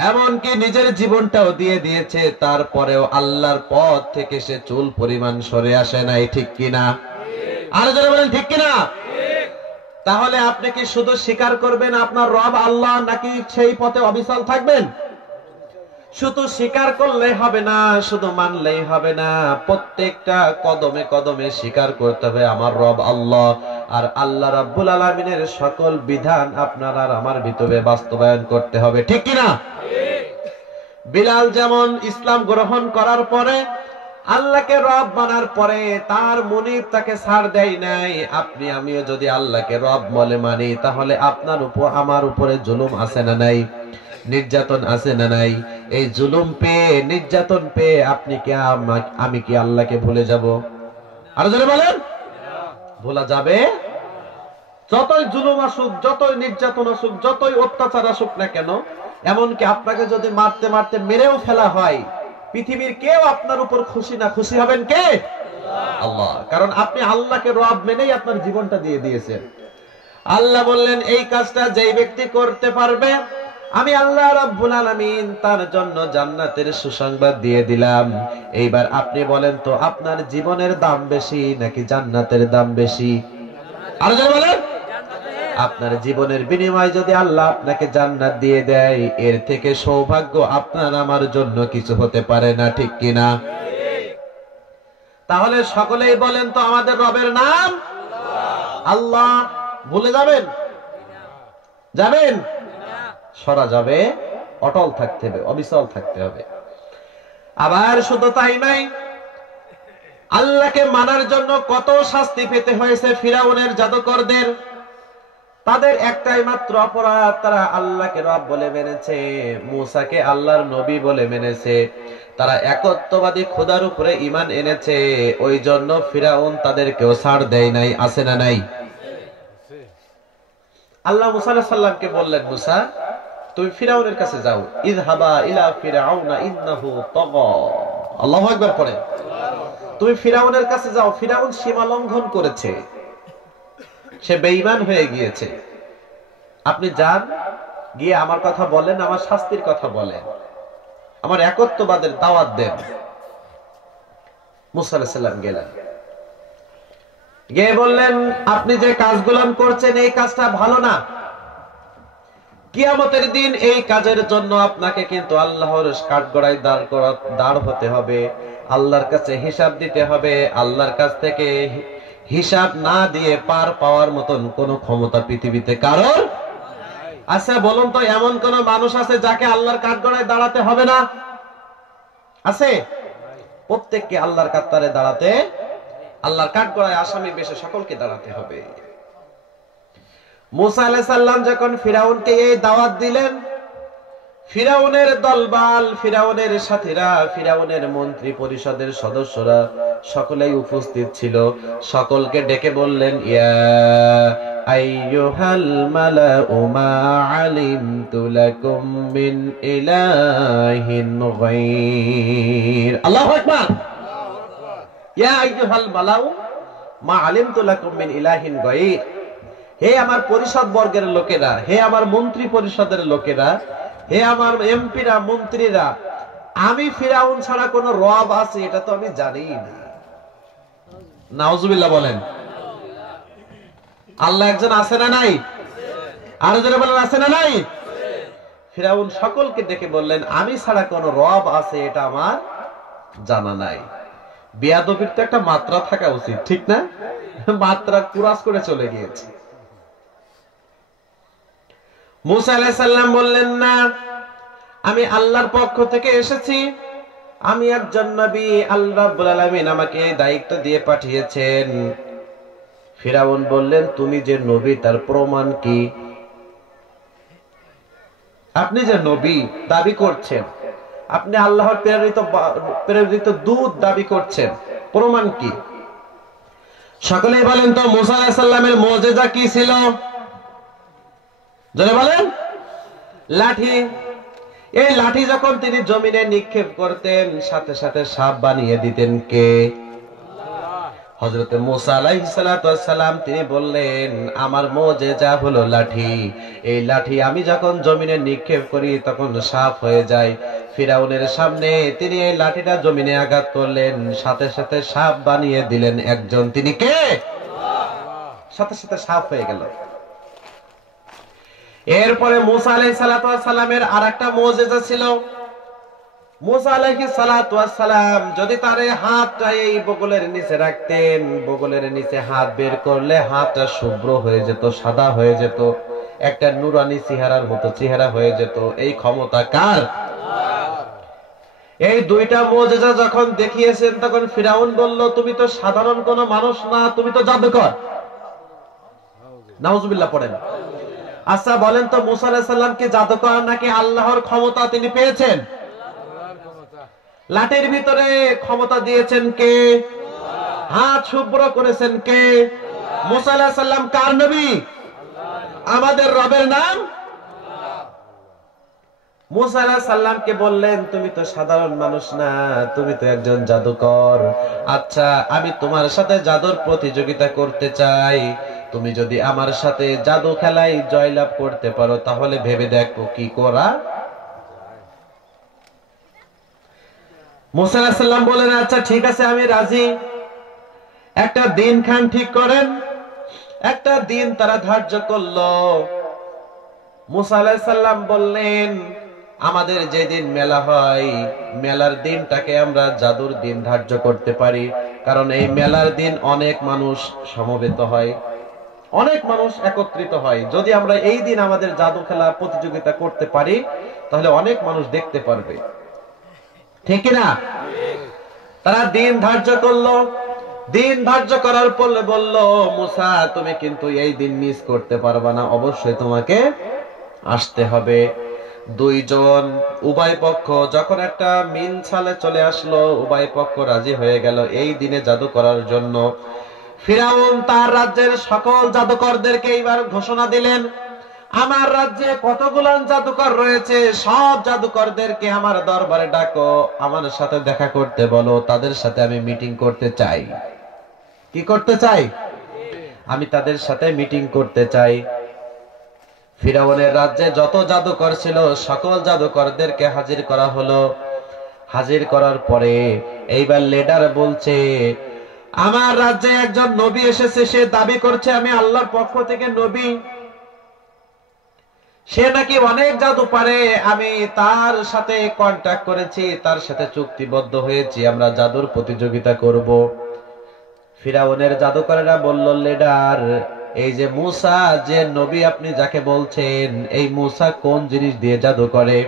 এমনকি নিজের জীবনটাও দিয়ে দিয়েছে। তারপরেও আল্লাহর পথ থেকে সে চুল পরিমাণ সরে আসে নাই। ঠিক কিনা? আর যারা বলেন ঠিক কিনা? তাহলে আপনি কি শুধু স্বীকার করবেন আপনার রব আল্লাহ, নাকি সেই পথে অবিচল থাকবেন? শুধু স্বীকার করলেই হবে না, শুধু মানলেই হবে না, প্রত্যেকটা কদমে কদমে স্বীকার করতে হবে আমার রব আল্লাহ। আর আল্লাহ রাব্বুল আলামিনের সকল বিধান আপনার আর আমার ভিতরে বাস্তবায়ন করতে হবে। ঠিক কিনা? বিলাল যেমন ইসলাম গ্রহণ করার পরে, আল্লাহকে রব মানার পরে তার মুনিব তাকে ছাড় দেয় নাই, আপনি আমিও যদি আল্লাহকে রব বলে মানি, তাহলে আপনার উপর আমার উপরে জুলুম আছে না নাই? নির্যাতন আছে না নাই? এই জুলুম পেয়ে, নির্যাতন পেয়ে আপনি কি আমি কি আল্লাহকে ভুলে যাব? আর যারা বলেন ভোলা যাবে? যতই জুলুম আসুক, যতই নির্যাতন আসুক, যতই অত্যাচার আসুক না কেন, এমনকি আপনাকে যদি মারতে মারতে মেরেও ফেলা হয়, পৃথিবীর কেউ আপনার উপর খুশি না। খুশি হবেন কে? আল্লাহ। কারণ আপনি আল্লাহকে রব মেনেই আপনার জীবনটা দিয়ে দিয়েছেন। আল্লাহ বললেন এই কাজটা যেই ব্যক্তি করতে পারবে, আমি আল্লাহ রাব্বুল আলামিন তার জন্য জান্নাতের সুসংবাদ দিয়ে দিলাম। এইবার আপনি বলেন তো, আপনার জীবনের দাম বেশি নাকি জান্নাতের দাম বেশি? আর যারা বলেন আপনার জীবনের বিনিময়ে যদি আল্লাহ আপনাকে জান্নাত দিয়ে দেয়, এর থেকে সৌভাগ্য আপনার আমার জন্য কিছু হতে পারে না। ঠিক কিনা? তাহলে সকলেই বলেন তো আমাদের রবের নাম আল্লাহ। ভুলে যাবেন? যাবেন? সরা যাবে, অটল থাকতে হবে, অবিচল থাকতে হবে। আবার শুধু তাই নাই, আল্লাহকে মানার জন্য কত শাস্তি পেতে হয়েছে ফিরাউনের জাদুকরদের। তাদের একটাই মাত্র অপরাধ, তারা আল্লাহকে রব বলে মেনেছে, মূসাকে আল্লাহর নবী বলে মেনেছে, তারা একত্ববাদী খোদার উপরে ঈমান এনেছে। ওই জন্য ফিরাউন তাদেরকেও ছাড় দেয় নাই। আছে না নাই? আল্লাহ মূসা আলাইহিস সালামকে বললেন, মূসা তুমি ফিরাউনের কাছে যাও, ইযহাবা ইলা ফিরাউনা ইন্নাহু তাগা। আল্লাহু আকবার পড়ে। তুমি ফিরাউনের কাছে যাও, ফিরাউন সীমা লঙ্ঘন করেছে, সে বেঈমান হয়ে গিয়েছে। আপনি যান, গিয়ে আমার কথা বলেন, আমার শাস্তির কথা বলেন, আমার একত্ববাদের দাওয়াত দেন। মূসা আলাইহিস সালাম গেলেন, গিয়ে বললেন, আপনি যে কাজগুলো করছেন এই কাজটা ভালো না। কিয়ামতের দিন এই কাজের জন্য আপনাকে কিন্তু আল্লাহর কাঠগড়ায় দাঁড় হতে হবে, আল্লাহর কাছে হিসাব দিতে হবে। আল্লাহর কাছ থেকে হিসাব না দিয়ে পার পাওয়ার মতন কোন ক্ষমতা পৃথিবীতে কারোর? আচ্ছা বলুন তো, এমন কোন মানুষ আছে যাকে আল্লাহর কাঠগড়ায় দাঁড়াতে হবে না? আছে? প্রত্যেককে আল্লাহর কাঠগড়ায় দাঁড়াতে, আল্লাহর কাঠগড়ায় আসামি বেশে সকলকে দাঁড়াতে হবে। মূসা আলাইহিস সালাম যখন ফিরাউনকে এই দাওয়াত দিলেন, ফিরাউনের দলবল, ফিরাউনের সাথীরা, ফিরাউনের মন্ত্রী পরিষদের সদস্যরা সকলেই উপস্থিত ছিল। সকলকে ডেকে বললেন, ইয়া আইয়ুহাল মালাউ মা আলিমতু লাকুম মিন ইলাহিন গায়র। আল্লাহু আকবার। ইয়া আইয়ুহাল মালাউ মা আলিমতু লাকুম মিন ইলাহিন গায়র। হে আমার পরিষদ বর্গের লোকেরা, হে আমার মন্ত্রী পরিষদের লোকেরা, হে আমার এমপিরা, মন্ত্রীরা, আমি ফিরাউন ছাড়া কোন রব আছে এটা তো আমি জানি না। নাউজুবিল্লাহ বলেন। আল্লাহ একজন আছে না নাই? আর যারা বলেন আছে না নাই? ফিরাউন সকলকে ডেকে বললেন, আমি ছাড়া কোন রব আছে এটা আমার জানা নাই। বেয়াদবির তো একটা মাত্রা থাকা উচিত, ঠিক না? মাত্রা কুরাস করে চলে গিয়েছে। মূসা আলাইহিস সালাম বললেন, না, আমি আল্লাহর পক্ষ থেকে এসেছি, আমি একজন নবী, আল্লাহ রাব্বুল আলামিন আমাকে দায়িত্ব দিয়ে পাঠিয়েছেন। ফিরাউন বললেন, তুমি যে নবী তার প্রমাণ কি? আপনি যে নবী দাবি করছেন, আপনি আল্লাহর প্রেরিত দূত দাবি করছেন, প্রমাণ কি? সকলেই বলেন তো মূসা আলাইহিস সালামের মুজিজা কি ছিল? জোরে বলেন। লাঠি। এই লাঠি যখন তিনি জমিনে নিক্ষেপ করতেন, সাথে সাথে সাপ বানিয়ে দিতেন কে? হযরত মূসা আলাইহিস সালাম তিনি বললেন, আমার মুজিজা হলো লাঠি। এই লাঠি আমি যখন জমিনে নিক্ষেপ করি তখন সাপ হয়ে যায়। ফিরাউনের সামনে তিনি এই লাঠিটা জমিনে আঘাত করলেন, সাথে সাথে সাপ বানিয়ে দিলেন একজন। তিনি কে? সাথে সাথে সাপ হয়ে গেল। এরপরে মূসা আলাইহিস সালামের আরেকটা মুজিজা ছিল। মূসা আলাইহিস সালাম যদি তার হাতটা এই বগলের নিচে রাখতেন, বগলের নিচে হাত বের করলে হাতটা শুভ্র হয়ে যেত, সাদা হয়ে যেত, একটা নূরানি চেহারার মতো চেহারা হয়ে যেত। এই ক্ষমতা কার? এই দুইটা মুজিজা যখন দেখিয়েছেন তখন ফিরাউন বলল, তুমি তো সাধারণ কোন মানুষ না, তুমি তো জাদুকর। নাউজুবিল্লাহ পড়েন। আচ্ছা বলেন তো, মূসা আলাইহিস সালাম কি জাদুকর নাকি আল্লাহর ক্ষমতা তিনি পেয়েছেন? লাঠির ভিতরে ক্ষমতা দিয়েছেন কে? হাত শুভ্র করেছেন কে? মূসা আলাইহিস সালাম কার নবী? আমাদের রবের নাম। মূসা আলাইহিস সালামকে বললেন, তুমি তো সাধারণ মানুষ না, তুমি তো একজন জাদুকর। আচ্ছা আমি তোমার সাথে জাদুর প্রতিযোগিতা করতে চাই, তুমি যদি আমার সাথে জাদু খেলায় জয়লাভ করতে পারো তাহলে ভেবে দেখো কি করা। মূসা আলাইহিস সালাম বলেন, আচ্ছা ঠিক আছে আমি রাজি, একটা দিন খান ঠিক করেন। একটা দিন তারা ধার্য করলো। মূসা আলাইহিস সালাম বললেন, আমাদের যেদিন মেলা হয়, মেলার দিনটাকে আমরা জাদুর দিন ধার্য করতে পারি, কারণ এই মেলার দিন অনেক মানুষ সমবেত হয়, অনেক মানুষ একত্রিত হয়। যদি আমরা এই দিন আমাদের জাদু খেলা প্রতিযোগিতা করতে পারি তাহলে অনেক মানুষ দেখতে পারবে। ঠিক না? তারা দিন ধার্য করলো, দিন ধার্য করার পর বলল, মুসা তুমি কিন্তু এই দিন মিস করতে পারবা না, অবশ্যই তোমাকে আসতে হবে। দুইজন উভয় পক্ষ যখন একটা মিল ছালে চলে আসলো, উভয় পক্ষ রাজি হয়ে গেল এই দিনে জাদু করার জন্য। ফিরাউন তার রাজ্যের সকল জাদুকরদেরকে এইবার ঘোষণা দিলেন, আমার রাজ্যে কতগুলো জাদুকর রয়েছে, সব জাদুকরদেরকে আমার দরবারে ডাকো, আমার সাথে দেখা করতে বলো, তাদের সাথে আমি মিটিং করতে চাই। কি করতে চাই? আমি তাদের সাথে মিটিং করতে চাই। ফিরাউনের রাজ্যে যত জাদুকর ছিল সকল জাদুকরদেরকে হাজির করা হলো। হাজির করার পরে এইবার লিডার বলছে, আমার রাজ্যে একজন নবী এসেছে, সে দাবি করছে আমি আল্লাহর পক্ষ থেকে নবী, সে নাকি অনেক জাদু পারে, আমি তার সাথে কন্ট্যাক্ট করেছি, তার সাথে চুক্তিবদ্ধ হয়েছি, আমরা জাদুর প্রতিযোগিতা করব। ফিরাউনের জাদুকরেরা বলল, লিডার এই যে মুসা, যে নবী আপনি যাকে বলছেন, এই মুসা কোন জিনিস দিয়ে জাদু করে?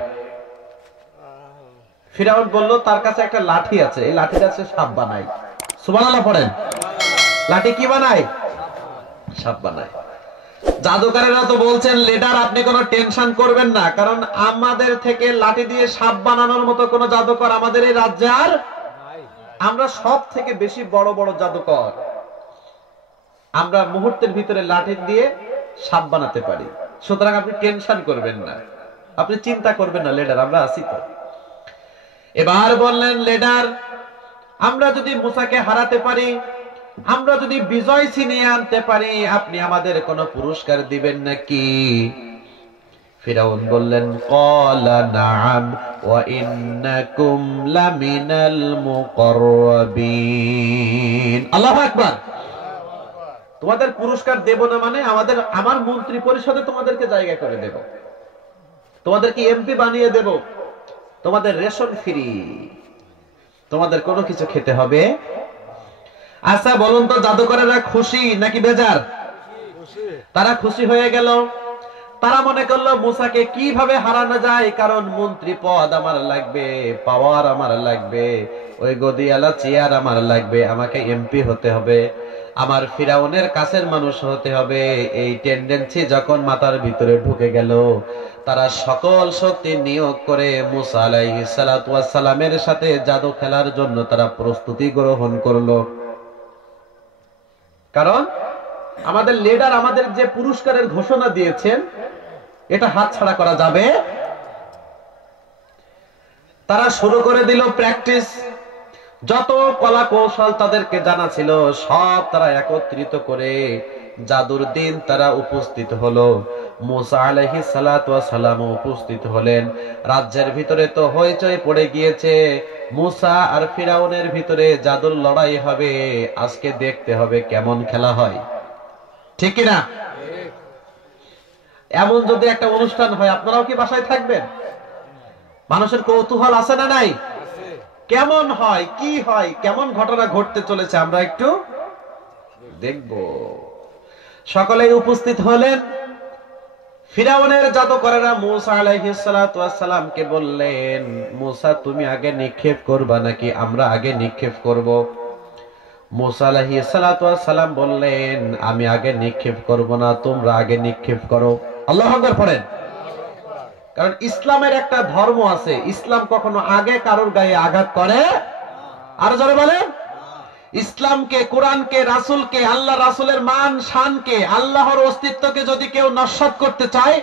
ফিরাউন বলল, তার কাছে একটা লাঠি আছে, এই লাঠিটা সে সাপ বানায়। সুবহানাল্লাহ পড়েন। লাঠি কি বানায়? সাপ বানায়। জাদুকরেরা তো বলছেন, লিডার আপনি কোনো টেনশন করবেন না, কারণ আমাদের থেকে লাঠি দিয়ে সাপ বানানোর মতো কোন জাদুকর আমাদের এই রাজ্যে আর আমরা সব থেকে বেশি বড় বড় জাদুকর, আমরা মুহূর্তের ভিতরে লাঠি দিয়ে সাপ বানাতে পারি, সুতরাং আপনি টেনশন করবেন না, আপনি চিন্তা করবেন না লিডার, আমরা আছি তো। এবার বললেন, লিডার আমরা যদি মুসাকে হারাতে পারি, আমরা যদি বিজয় ছিনিয়ে আনতে পারি, আপনি আমাদের কোনো পুরস্কার দিবেন নাকি? ফিরাউন বললেন, ক্বালা নাআম ওয়া ইন্নাকুম লামিনাল মুকাররাবিন। আল্লাহু আকবার। তোমাদের পুরস্কার দেব না মানে আমার মন্ত্রী পরিষদে তোমাদেরকে জায়গা করে দেব, তোমাদেরকে এমপি বানিয়ে দেব, তোমাদের রেশন ফ্রি, তোমাদের কোনো কিছু খেতে হবে। আচ্ছা বলুন তো, জাদুকরেরা খুশি নাকি বেজার? তারা খুশি হয়ে গেল। তারা মনে করলো মুসাকে কিভাবে হারানো যায়, কারণ মন্ত্রী পদ আমার লাগবে, পাওয়ার আমার লাগবে, ওই গদিয়ালা চেয়ার আমার লাগবে, আমাকে এমপি হতে হবে, আমার ফিরাউনের কাছের মানুষ হতে হবে। এই টেন্ডেন্সি যখন মাথার ভিতরে ঢুকে গেল, তারা সকল শক্তি নিয়োগ করে মুসা আলাইহিস সালাতু ওয়াস সালামের সাথে জাদু খেলার জন্য তারা প্রস্তুতি গ্রহণ করলো। কারণ আমাদের লিডার আমাদের যে পুরস্কারের ঘোষণা দিয়েছেন, এটা হাতছাড়া করা যাবে। তারা শুরু করে দিল প্র্যাকটিস। যত কলা কৌশল তাদেরকে জানা ছিল সব তারা একত্রিত করে জাদুর দিন তারা উপস্থিত হলো। মুসা আলাইহিস সালাতু ওয়াস সালাম উপস্থিত হলেন। রাজ্যের ভিতরে তো হইচই পড়ে গিয়েছে, মুসা আর ফিরাউনের ভিতরে জাদুর লড়াই হবে, আজকে দেখতে হবে কেমন খেলা হয়, ঠিক কি না? এমন যদি একটা অনুষ্ঠান হয়, আপনারাও কি বাসায় থাকবেন? মানুষের কৌতূহল আছে না নাই? কেমন হয়, কি হয়, কেমন ঘটনা ঘটতে চলেছে আমরা একটু দেখব। সকলেই উপস্থিত হলেন। ফিরাউনের জাদুকরেরা মুসা আলাইহিস সালাতু ওয়াস সালামকে বললেন, মুসা তুমি আগে নিক্ষেপ করবা নাকি আমরা আগে নিক্ষেপ করব? মুসা আলাইহিস সালাতু ওয়াস সালাম বললেন, আমি আগে নিক্ষেপ করব না, তোমরা আগে নিক্ষেপ করো। আল্লাহু আকবার পড়েন। কারণ ইসলামের একটা ধর্ম আছে, ইসলাম কখনো আগে কারোর গায়ে আঘাত করে। আর জোরে বলেন, ইসলামকে, কোরআনকে, রাসূলকে, আল্লাহ রাসূলের মান শানকে, আল্লাহর অস্তিত্বকে যদি কেউ নস্যাৎ করতে চায়,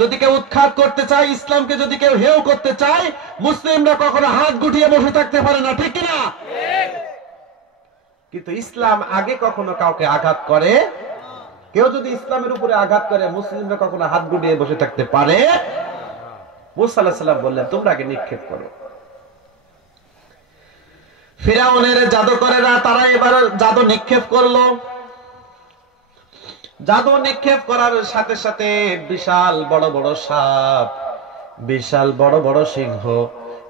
যদি কেউ উৎখাত করতে চায়, ইসলামকে যদি কেউ হেয় করতে চায়, মুসলিমরা কখনো হাত গুটিয়ে বসে থাকতে পারে না, ঠিক কিনা? কিন্তু ইসলাম আগে কখনো কাউকে আঘাত করে। কেউ যদি ইসলামের উপরে আঘাত করে, মুসলিমরা কখনো হাত গুটিয়ে বসে থাকতে পারে? মুসা আলাইহিস সালাম বললেন, তোমরা আগে নিক্ষেপ করো। ফিরাউনের জাদুকরেরা তারা এবার জাদু নিক্ষেপ করলো। জাদু নিক্ষেপ করার সাথে সাথে বিশাল বড় বড় সাপ, বিশাল বড় বড় সিংহ,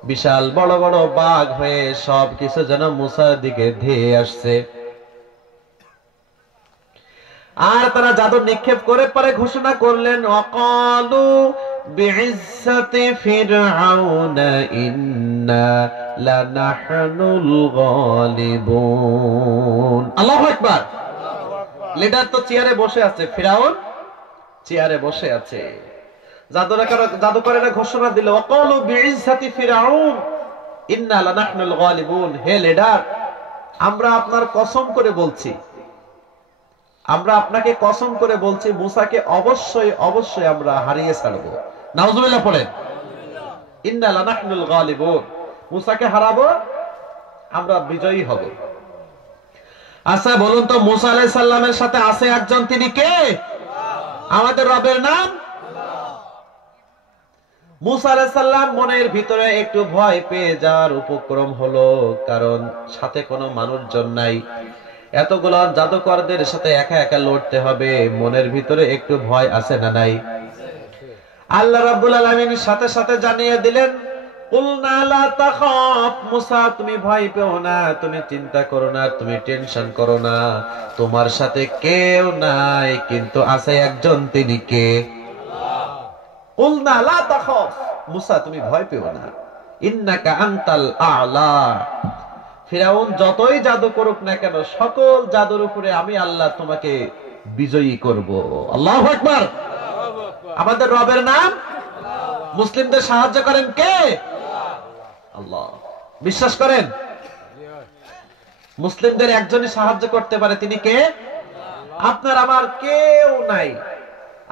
বিশাল বড় বড় বাঘ হয়ে সবকিছু যেন মুসার দিকে ধেয়ে আসছে। আর তারা জাদু নিক্ষেপ করে পরে ঘোষণা করলেন, ওয়াকালু বিইজ্জাতি ফিরআউনা ইন্না লানাহনুল গালিবুন। আল্লাহু আকবার। লিডার তো চেয়ারে বসে আছে, ফিরাউন চেয়ারে বসে আছে। জাদুকরেরা ঘোষণা দিল, ওয়াকালু বিইজ্জাতি ফিরাউন ইন্না লানাহনুল গালিবুন। হে লিডার, আমরা আপনার কসম করে বলছি, আমরা আপনাকে কসম করে বলছি, মুসাকে অবশ্যই অবশ্যই আমরা হারিয়ে ছাড়বো। নাউজুবিল্লাহ পড়েন। ইন্না লানাহনুল গালিবুন, মুসাকে হারাবো, আমরা বিজয়ী হব। আচ্ছা বলুন তো, মুসা আলাইহিস সালামের সাথে আছে একজন, তিনি কে? আমাদের রবের নাম। মুসা আলাইহিস সালাম মনের ভিতরে একটু ভয় পেয়ে যাওয়ার উপক্রম হলো, কারণ সাথে কোনো মানুষজন নাই, এতগুলো জাদুকরদের সাথে একা একা লড়তে হবে। মনের ভিতরে একটু ভয় আছে না নাই? আল্লাহ রাব্বুল আলামিন সাথে সাথে জানিয়ে দিলেন, কুলনা লা তাখাফ, মুসা তুমি ভয় পেও না, তুমি চিন্তা করো না, তুমি টেনশন করো না, তোমার সাথে কেউ নাই, কিন্তু আছে একজন, তিনি কে? কুলনা লা তাখাফ, মুসা তুমি ভয় পেও না, ইন্নাকা আনতাল আ'লা। ফিরাউন যতই জাদু করুক না কেন, সকল জাদুর উপরে আমি আল্লাহ তোমাকে বিজয়ী করব। আল্লাহু আকবার। আমাদের রবের নাম। মুসলিমদের সাহায্য করেন কে? আল্লাহ। বিশ্বাস করেন? মুসলিমদের একজনই সাহায্য করতে পারে, তিনি কে? আপনার আমার কেউ নাই,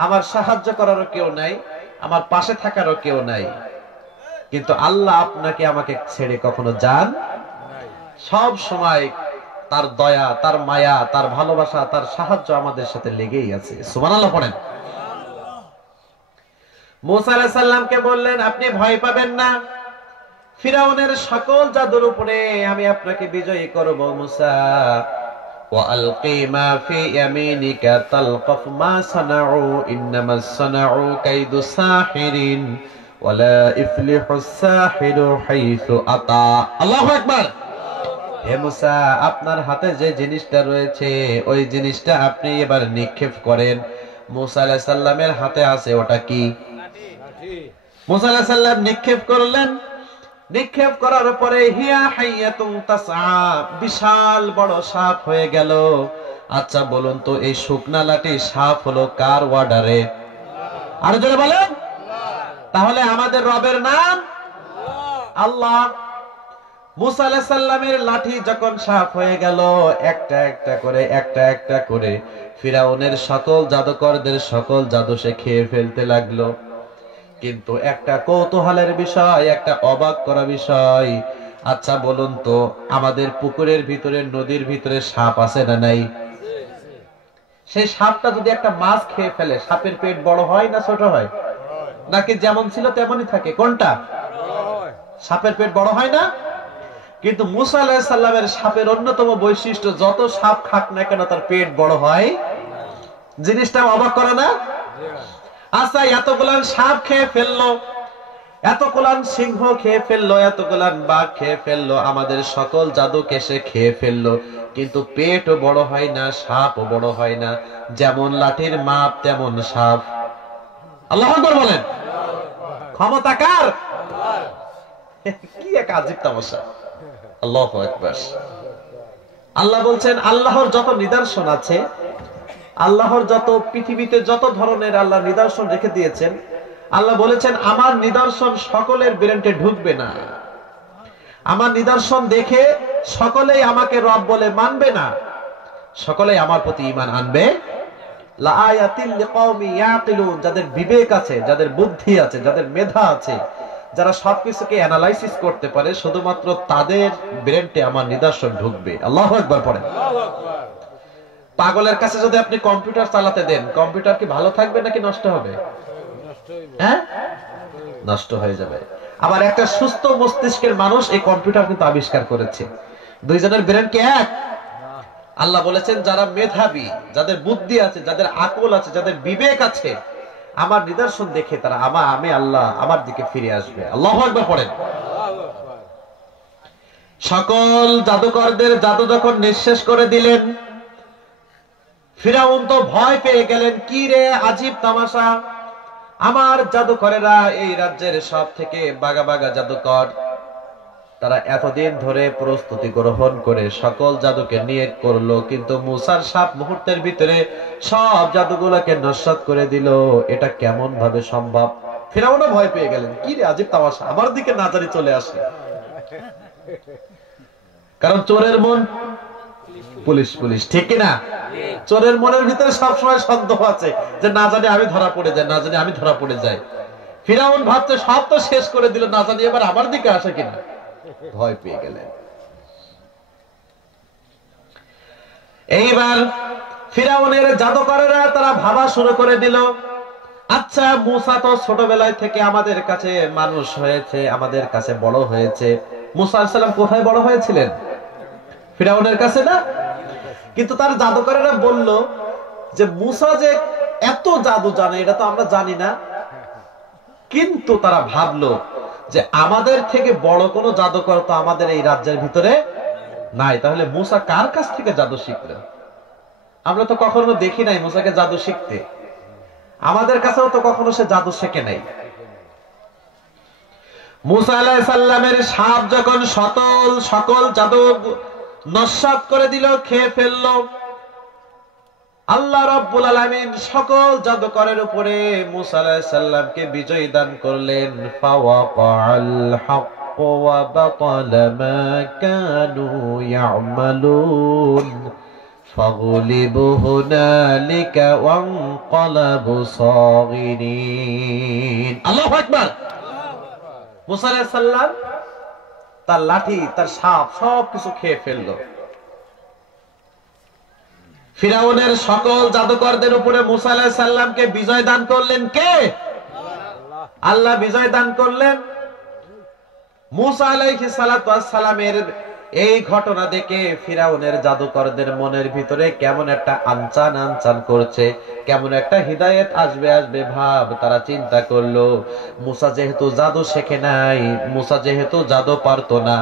আমার সাহায্য করারও কেউ নাই, আমার পাশে থাকারও কেউ নাই, কিন্তু আল্লাহ আপনাকে আমাকে ছেড়ে কখনো যান সব সময় তার দয়া, তার মায়া, তার ভালোবাসা, তার সাহায্য আমাদের সাথে লেগেই আছে। সুবহানাল্লাহ পড়েন। মুসা আলাইহিস সালামকে বললেন, আপনি ভয় পাবেন না, ফিরাউনের সকল জাদুর উপরে আমি আপনাকে বিজয়ী করব। মুসা, ওয়া আলকি মা ফি ইয়ামিনিকা তালকাফ মা সানাউ ইন্নামাস সানাউ কাইদু সাহিরিন ওয়ালা ইফলিহুস সাহিরু হাইসু আতা। আল্লাহু আকবার। হে মুসা, আপনার হাতে যে জিনিসটা রয়েছে ওই জিনিসটা আপনি এবার নিক্ষেপ করেন। মুসা আলাইহিস সালামের হাতে আছে, ওটা কি? মুসা আলাইহিস সালাম নিক্ষেপ করলেন। নিক্ষেপ করার পরে হিয়া হাইয়াতুন তাসআ, বিশাল বড় সাপ হয়ে গেল। আচ্ছা বলুন তো, এই শুকনা লাঠি সাপ হলো কার অর্ডারে? আর জোরে বলেন। তাহলে আমাদের রবের নাম আল্লাহ। মুসা আলাইহিস সালামের লাঠি যখন সাপ হয়ে গেল, একটা একটা করে ফিরাউনের সকল জাদুকরদের সকল জাদু সে খেয়ে ফেলতে লাগলো। কিন্তু একটা কৌতূহলের বিষয়, একটা অবাক করা বিষয়, আচ্ছা বলুন তো, আমাদের পুকুরের ভিতরে, নদীর ভিতরে সাপ আছে না নাই? সেই সাপটা যদি একটা মাছ খেয়ে ফেলে, সাপের পেট বড় হয় না ছোট হয়? নাকি যেমন ছিল তেমনই থাকে? কোনটা? সাপের পেট বড় হয় না? কিন্তু মুসা আলাইহিস সালামের সাপের অন্যতম বৈশিষ্ট্য, যত সাপ খাক না কেন তার পেট বড় হয়। জিনিসটা অবাক করে না? আচ্ছা, এতগুলান সাপ খেয়ে ফেললো, এতগুলান সিংহ খেয়ে ফেললো, এতগুলান বাঘ খেয়ে ফেললো, আমাদের সকল জাদুকে সে খেয়ে ফেললো, কিন্তু পেটও বড় হয় না, সাপও বড় হয় না। যেমন লাঠির মাপ তেমন সাপ। আল্লাহু আকবার বলেন। ক্ষমতা কার? কি এক আজীব তামাশা। আল্লাহু আকবার। আল্লাহ বলছেন, আল্লাহর যত নিদর্শন আছে, আল্লাহর যত পৃথিবীতে যত ধরনের আল্লাহ নিদর্শন রেখে দিয়েছেন, আল্লাহ বলেছেন আমার নিদর্শন সকলের ব্রেনে ঢুকবে না। আমার নিদর্শন দেখে সকলেই আমাকে রব বলে মানবে না, সকলেই আমার প্রতি ঈমান আনবে। লাআয়াতিল লিকাওমি ইয়াকিলুন, যাদের বিবেক আছে, যাদের বুদ্ধি আছে, যাদের মেধা আছে, যারা সবকিছুকে অ্যানালাইসিস করতে পারে, শুধুমাত্র তাদের ব্রেনে আমার নিদর্শন ঢুকবে। আল্লাহু আকবার পড়েন। পাগলের কাছে যদি আপনি কম্পিউটার চালাতে দেন, কম্পিউটার কি ভালো থাকবে নাকি নষ্ট হবে? হ্যাঁ, নষ্ট হয়ে যাবে। আবার একটা সুস্থ মস্তিষ্কের মানুষ এই কম্পিউটার কিন্তু আবিষ্কার করেছে। দুইজনের ব্রেন কি এক? আল্লাহ বলেছেন যারা মেধাবী, যাদের বুদ্ধি আছে, যাদের আকল আছে, যাদের বিবেক আছে, আমার নিদর্শন দেখে তারা আমি আল্লাহ আমার দিকে ফিরে আসবে। আল্লাহু আকবার পড়েন। সকল জাদুকরদের জাদু যখন নিঃশেষ করে দিলেন, ফিরাউন তো ভয় পেয়ে গেলেন। কি রে আজীব তামাশা, আমার জাদুকরেরা এই রাজ্যের সব থেকে বাগা বাগা জাদুকর, তারা এতদিন ধরে প্রস্তুতি গ্রহণ করে সকল জাদুকে নিয়ে করলো, কিন্তু মুসার সাপ মুহূর্তের ভিতরে সব জাদুগুলোকে নস্যাৎ করে দিল। এটা কেমন ভাবে সম্ভব? ফিরআউনও ভয় পেয়ে গেলেন, কি রে আজীব তামাশা, আমার দিকে না জানি চলে আসে। কারণ চোরের মন পুলিশ পুলিশ, ঠিক কিনা? চোরের মনের ভিতরে সবসময় সন্দেহ আছে যে না জানি আমি ধরা পড়ে যাই, না জানি আমি ধরা পড়ে যাই। ফিরআউন ভাবছে সব তো শেষ করে দিল, না জানি এবার আমার দিকে আসে কিনা। ভয় পেয়ে গেলেন। এইবার ফিরআউনের জাদুকরেরা তারা ভাবা শুরু করে দিল, আচ্ছা মুসা তো ছোটবেলায় থেকে আমাদের কাছে মানুষ হয়েছে, আমাদের কাছে বড় হয়েছে। মুসা আলাইহিস সালাম কোথায় বড় হয়েছিলেন? ফিরআউনের কাছে না? কিন্তু তার জাদুকরেরা বলল যে মুসা যে এত জাদু জানে এটা তো আমরা জানি না। কিন্তু তারা ভাবলো যে আমাদের থেকে বড় কোনো জাদুকর তো আমাদের এই রাজ্যের ভিতরে নাই, তাহলে মুসা কার কাছ থেকে জাদু শিখলেন? আমরা তো কখনো দেখি নাই মুসাকে জাদু শিখতে, আমাদের কাছেও তো কখনো সে জাদু শেখে নাই। মুসা আলাইহিস সালামের সাপ যখন সকল জাদু নস্যাৎ করে দিল, খেয়ে ফেললো, আল্লাহ রাব্বুল আলামিন সকল জাদুকরের উপরে মুসা আলাইহিস সালামকে বিজয় দান করলেন। ফাওয়াকাল হক ওয়া বাতালা মা কানু ইয়ামালুন ফাগলিবু হুনালিকা ওয়ানকালাবু সাগিরিন। আল্লাহু আকবার। মুসা আলাইহিস সালাম তার লাঠি, তার সাপ সবকিছু খেয়ে ফেললো। ফিরআউনের সকল জাদুকরদের উপরে মুসা আলাইহিস সালামকে বিজয় দান করলেন কে? আল্লাহ বিজয় দান করলেন। মুসা আলাইহিস সালামের এই ঘটনা দেখে ফিরআউনের জাদুকরদের মনের ভিতরে কেমন একটা আনচান করছে, কেমন একটা হিদায়াত আসবে আসবে ভাব। তারা চিন্তা করলো মুসা যেহেতু জাদু শেখে নাই, মুসা যেহেতু জাদু পারতো না,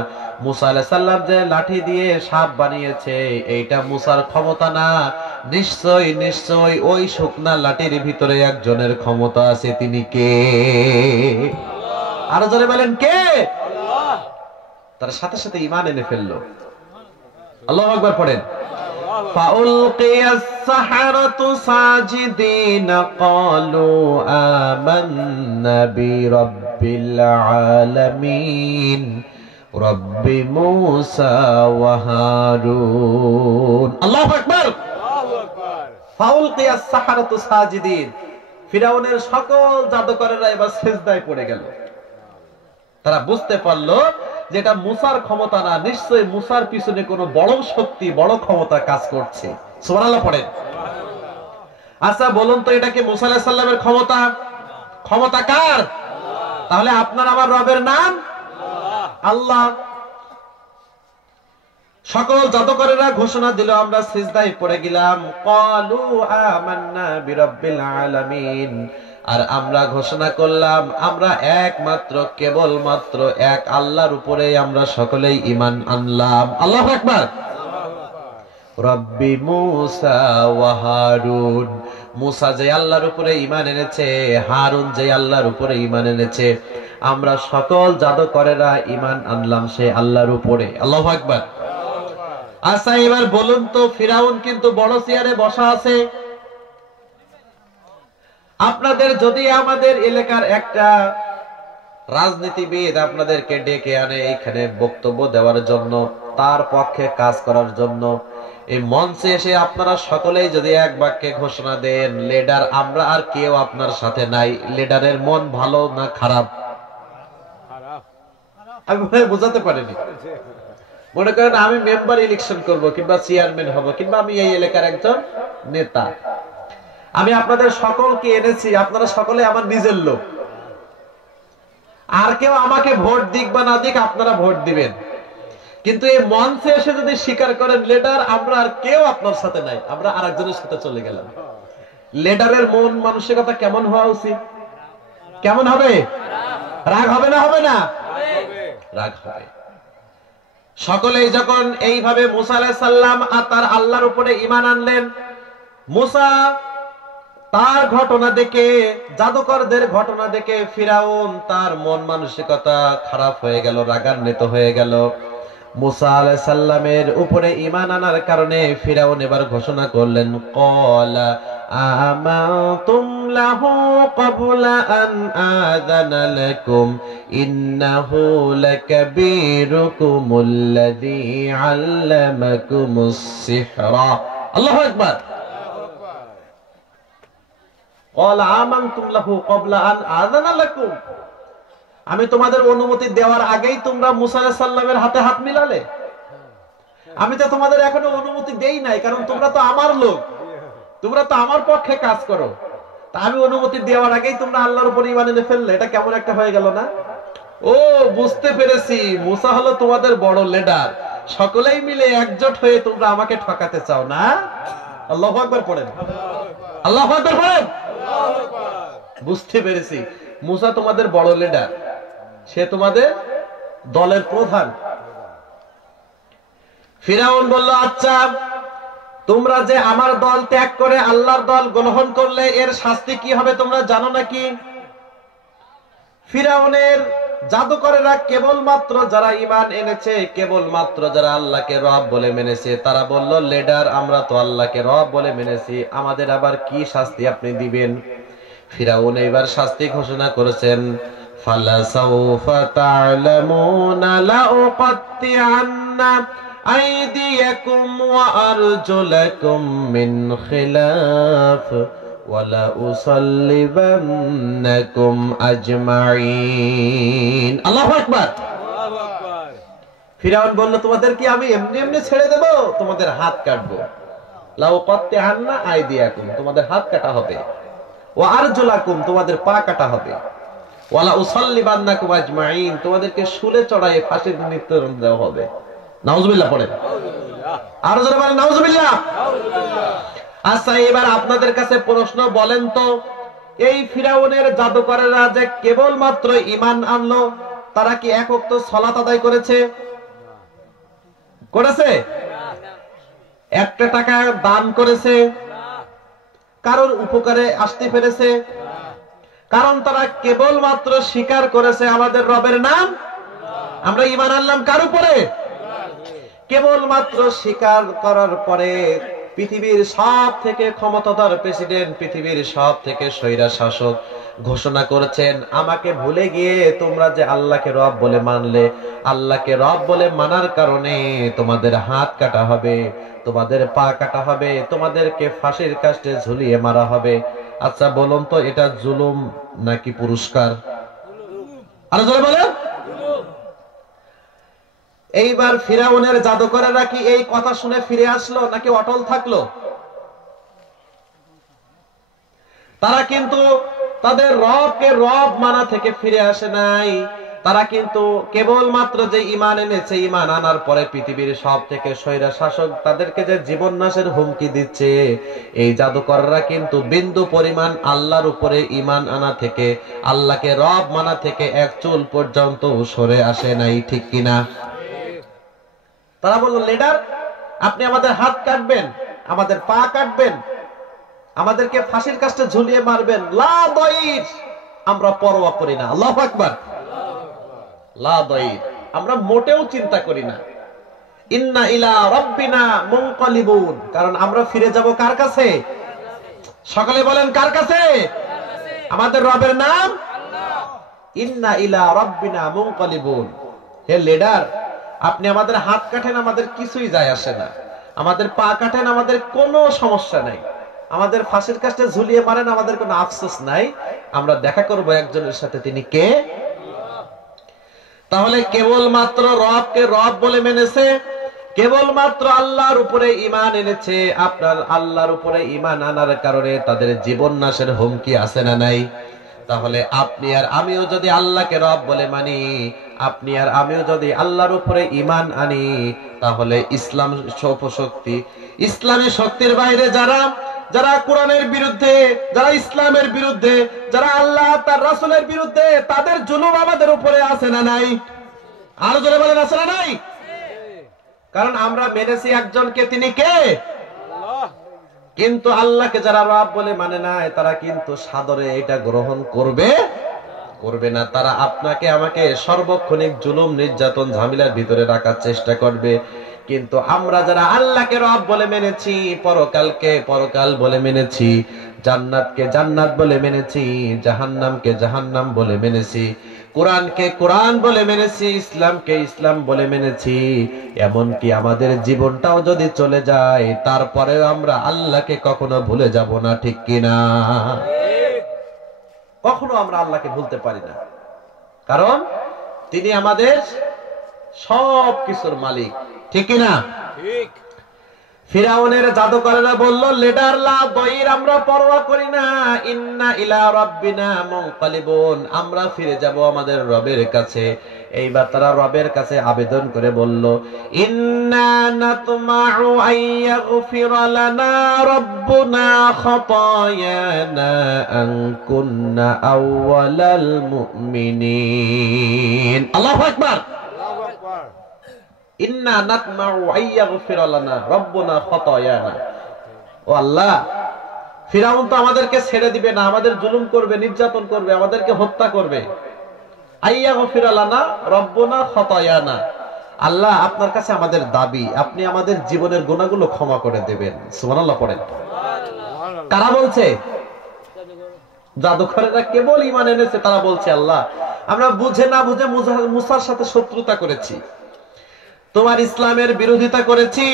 মুসা আলাইহিস সালাম যে লাঠি দিয়ে সাপ বানিয়েছে এইটা মুসার ক্ষমতা না, নিশ্চয়ই ওই শুকনা লাঠির ভিতরে একজনের ক্ষমতা আছে। তিনি কে? আরো জোরে বলেন কে? তার সাথে সাথে ঈমান এনে ফেললো। আল্লাহু আকবার পড়েন। ফাউলকিয়াস সাহারাতু সাজিদিন ক্বালু আমান্না বিরাব্বিল আলামিন রব্বি মূসা ওয়া হারুন। আল্লাহু আকবার। ফাউলকিয়াস সাহারাতু সাজিদিন, ফিরআউনের সকল জাদুকরেরা এবার সিজদায় পড়ে গেল। তারা বুঝতে পারলো যেটা মুসার ক্ষমতা না, নিশ্চয়ই মুসার পিছনে কোনো বড় শক্তি, বড় ক্ষমতা কাজ করছে। সুবহানাল্লাহ পড়েন। আচ্ছা বলুন তো, এটা কি মুসা আলাইহিস সালামের ক্ষমতা? ক্ষমতা কার? তাহলে আপনার আমার রবের নাম আল্লাহ। সকল জাদুকরেরা ঘোষণা দিল আমরা সিজদায় পড়ে গেলাম। ক্বালু আমান্না বিরাব্বিল আলামিন, আর আমরা ঘোষণা করলাম আমরা একমাত্র কেবলমাত্র এক আল্লাহর উপরে আমরা সকলেই ঈমান আনলাম। আল্লাহু আকবার। রব্বি মূসা ওয়া হারুন, মূসা যে আল্লাহর উপরে ঈমান এনেছে, হারুন যে আল্লাহর উপরে ঈমান এনেছে, আমরা সকল জাদুকরেরা ঈমান আনলাম সে আল্লাহর উপরে। আল্লাহু আকবার। আচ্ছা এবার বলুন তো, ফিরআউন কিন্তু বড় চেয়ারে বসা আছে। আপনাদের যদি আমাদের এলাকার একটা রাজনীতিবিদ আপনাদেরকে ডেকে আনে এখানে বক্তব্য দেওয়ার জন্য, তার পক্ষে কাজ করার জন্য, এই মঞ্চে এসে আপনারা সকলেই যদি এক বাক্যে ঘোষণা দেন লিডার আমরা আর কেউ আপনার সাথে নাই, লিডারের মন ভালো না খারাপ? আমি বোঝাতে পারিনি। মনে করেন আমি মেম্বার ইলেকশন করব, কিংবা চেয়ারম্যান হব, কিংবা আমি এই এলাকার একজন নেতা, আমি আপনাদের সকলকে এনেছি, আপনারা সকলে আমার নিজের লোক, আর কেউ আমাকে ভোট দিক বা না দিক আপনারা ভোট দিবেন। কিন্তু এই মঞ্চে এসে যদি স্বীকার করেন লিডার আমরা আর কেউ আপনার সাথে নাই, আমরা আরেকজনের সাথে চলে গেলাম, লিডারের মন মানসিকতা কেমন হওয়া উচিত? কেমন হবে? রাগ হবে না? হবে না? রাগ হবে। সকলেই যখন এইভাবে মুসা আলাইহিস সালাম আর তার আল্লাহর উপরে ঈমান আনলেন, মুসা তার ঘটনা দেখে, জাদুকরদের ঘটনা দেখে ফিরাউন তার মন মানসিকতা খারাপ হয়ে গেল, রাগান্বিত হয়ে গেল। মুসা আলাইহিস সালামের উপরে ঈমান আনার কারণে ফিরাউন এবার ঘোষণা করলেন, ক্বালা আমানতুম লাহু ক্বাবলা আন আযানা লাকুম ইন্নাহু লাকাবীরুকুমুল্লাযী আল্লামাকুমুস সিহরা। আল্লাহু আকবার। ক্বালা আমানতুম লাহু ক্বাবলা আন আযানা লাকুম, আমি তোমাদের অনুমতি দেওয়ার আগেই তোমরা মুসা আলাইহিস সালামের হাতে হাত মিলালে। আমি তো তোমাদের এখনো অনুমতি দেই নাই, কারণ তোমরা তো আমার লোক, তোমরা তো আমার পক্ষে কাজ করো। তা আমি অনুমতি দেওয়ার আগেই তোমরা আল্লাহর উপর ঈমান এনে ফেললে, এটা কেমন একটা হয়ে গেল না? ও বুঝতে পেরেছি, মুসা হলো তোমাদের বড় লিডার, সকলেই মিলে একজোট হয়ে তোমরা আমাকে ঠকাতে চাও না? আল্লাহু আকবার পড়েন, আল্লাহু আকবার পড়েন। বুঝতে পেরেছি, মুসা তোমাদের বড় লিডার, সে তোমাদের দলের প্রধান। ফিরাউন বলল, আচ্ছা তোমরা যে আমার দল ত্যাগ করে আল্লাহর দল গ্রহণ করলে এর শাস্তি কি হবে তোমরা জানো নাকি? ফিরাউনের জাদুকরেরা কেবলমাত্র যারা ঈমান এনেছে, কেবলমাত্র যারা আল্লাহকে রব বলে মেনেছে, তারা বলল, লিডার আমরা তো আল্লাহকে রব বলে মেনেছি, আমাদের আবার কি শাস্তি আপনি দিবেন? ফিরাউন এবার শাস্তি ঘোষণা করেছেন, ফালাসাউফা তা'লামুনা লাউকাত্তিআন্না আইদিয়াকুম ওয়া আরজুলাকুম মিন খিলাফ ওয়া লাউসাল্লিবান্নাকুম আজমাইন। আল্লাহু আকবার। ফিরাউন বলল, তোমাদের কি আমি এমনি এমনি ছেড়ে দেব? তোমাদের হাত কাটবো। লাউকাত্তিআন্না আইদিয়াকুম, তোমাদের হাত কাটা হবে, ওয়া আরজুলাকুম, তোমাদের পা কাটা হবে, ওয়া লাউসাল্লিবান্নাকুম আজমাইন, তোমাদেরকে শুলে চড়ায়ে ফাঁসির মৃত্যুদণ্ড দেওয়া হবে। নাউজুবিল্লাহ পড়েন, আর জোরে বলেন নাউজুবিল্লাহ। আচ্ছা এবার আপনাদের কাছে প্রশ্ন, বলেন তো এই ফিরাউনের জাদুকরেরা যে কেবলমাত্র ঈমান আনলো, তারা কি এক ওয়াক্ত সালাত আদায় করেছে? করেছে? একটা টাকা দান করেছে? কারোর উপকারে আসতে পেরেছে? কারণ তারা কেবলমাত্র স্বীকার করেছে আমাদের রবের নাম। আমরা ঈমান আনলাম কার উপরে? কেবলমাত্র স্বীকার করার পরে পৃথিবীর সব থেকে ক্ষমতাধর প্রেসিডেন্ট, পৃথিবীর সব থেকে স্বৈরা শাসক ঘোষণা করেছেন, আমাকে ভুলে গিয়ে তোমরা যে আল্লাহকে রব বলে মানলে, আল্লাহকে রব বলে মানার কারণে তোমাদের হাত কাটা হবে, তোমাদের পা কাটা হবে, তোমাদেরকে ফাঁসির কাস্টে ঝুলিয়ে মারা হবে। আচ্ছা বলুন তো, এটা জুলুম নাকি পুরস্কার? আরো জোরে বলেন। এইবার ফিরাউনের জাদুকরেরা কি এই কথা শুনে ফিরে আসলো নাকি অটল থাকলো? তারা কিন্তু তাদের রবকে রব মানা থেকে ফিরে আসে নাই। তারা কিন্তু কেবলমাত্র যে ঈমান এনেছে, ঈমান আনার পরে পৃথিবীর সব থেকে স্বৈরা শাসক তাদেরকে যে জীবন নাশের হুমকি দিচ্ছে, এই জাদুকররা কিন্তু বিন্দু পরিমাণ আল্লাহর উপরে ঈমান আনা থেকে, আল্লাহকে রব মানা থেকে এক চুল পর্যন্ত সরে আসে নাই, ঠিক কিনা? তারা বলল, লিডার আপনি আমাদের হাত কাটবেন, আমাদের পা কাটবেন, আমাদেরকে ফাঁসির কাস্টে ঝুলিয়ে মারবেন, লা দাইর, আমরা পরোয়া করি না। আল্লাহু আকবার। লা দাইর, আমরা মোটেও চিন্তা করি না। ইন্না ইলা রাব্বিনা মুনকালিবুন, কারণ আমরা ফিরে যাব কার কাছে? সকলে বলেন কার কাছে? আমাদের রবের নাম আল্লাহ। ইন্না ইলা রাব্বিনা মুনকালিবুন। হে লিডার, আপনি আমাদের হাত কাটেন, আমাদের কিছুই যায় আসে না, আমাদের পা কাটেন, আমাদের কোনো সমস্যা নাই, আমাদের ফাঁসির কাস্টে ঝুলিয়ে মারেন, আমাদের কোনো আফসোস নাই, আমরা দেখা করব একজনের সাথে, তিনি কে? তাহলে কেবলমাত্র রবকে রব বলে মেনেছে, কেবলমাত্র আল্লাহর উপরে ঈমান এনেছে। আপনার আল্লাহর উপরে ঈমান আনার কারণে তাদের জীবন নাশের হুমকি আছে না নাই? তাহলে আপনি আর আমিও যদি আল্লাহকে রব বলে মানি, আপনি আর আমিও যদি আল্লাহর উপরে ঈমান আনি, তাহলে ইসলাম শক্তি, ইসলামী শক্তির বাইরে যারা যারা কোরআনের বিরুদ্ধে, যারা ইসলামের বিরুদ্ধে, যারা আল্লাহ তার রাসূলের বিরুদ্ধে, তাদের জুলুম আমাদের উপরে আছে না নাই? আরো জোরে বলেন, আছে না নাই? কারণ আমরা মেনেছি একজনকে, তিনি কে? আল্লাহ। কিন্তু আল্লাহকে যারা রব বলে মানে না, তারা কিন্তু সাদরে এটা গ্রহণ করবে না। তারা আপনাকে আমাকে সর্বক্ষণিক জুলুম, নির্যাতন, ঝামেলার ভিতরে রাখার চেষ্টা করবে। কিন্তু আমরা যারা আল্লাহকে রব বলে মেনেছি, পরকালকে পরকাল বলে মেনেছি, জান্নাতকে জান্নাত বলে মেনেছি, জাহান্নামকে জাহান্নাম বলে মেনেছি, কোরআনকে কোরআন বলে মেনেছি, ইসলামকে ইসলাম বলে মেনেছি, এমনকি আমাদের জীবনটাও যদি চলে যায় তারপরেও আমরা আল্লাহকে কখনো ভুলে যাব না, ঠিক কিনা? কখনো আমরা আল্লাহকে ভুলতে পারি না, কারণ তিনি আমাদের সব কিছুর মালিক, ঠিক কিনা? ঠিক। ফিরাউনের জাদুকরেরা বলল, লেডার লা দইর, আমরা পরোয়া করি না, ইন্না ইলা রাব্বিনা মুনকালিবুন, আমরা ফিরে যাব আমাদের রবের কাছে। এইবার তারা রবের কাছে আবেদন করে বলল, ইন্না নাতমাউ আইয়াগফিরা লানা রাব্বুনা খাতায়ানা আন কুননা আউওয়ালাল মুমিনিন। আল্লাহু আকবার। আল্লাহু আকবার। ইন্না নাতমাউ আইয়াগফিরা লানা রাব্বুনা খাতায়ানা। ও আল্লাহ, ফিরাউন তো আমাদেরকে ছেড়ে দিবে না, আমাদের জুলুম করবে, নির্যাতন করবে, আমাদেরকে হত্যা করবে। আইয়াগফিরা লানা রাব্বুনা খাতায়ানা। আল্লাহ, আপনার কাছে আমাদের দাবি, আপনি আমাদের জীবনের গুনাহগুলো ক্ষমা করে দেবেন। সুবহানাল্লাহ পড়েন। কারা বলছে? জাদুকরেরা কেবল ঈমান এনেছে, তারা বলছে, আল্লাহ, আমরা বুঝে না বুঝে মুসার সাথে শত্রুতা করেছি, তোমার ইসলামের বিরোধিতা করেছি,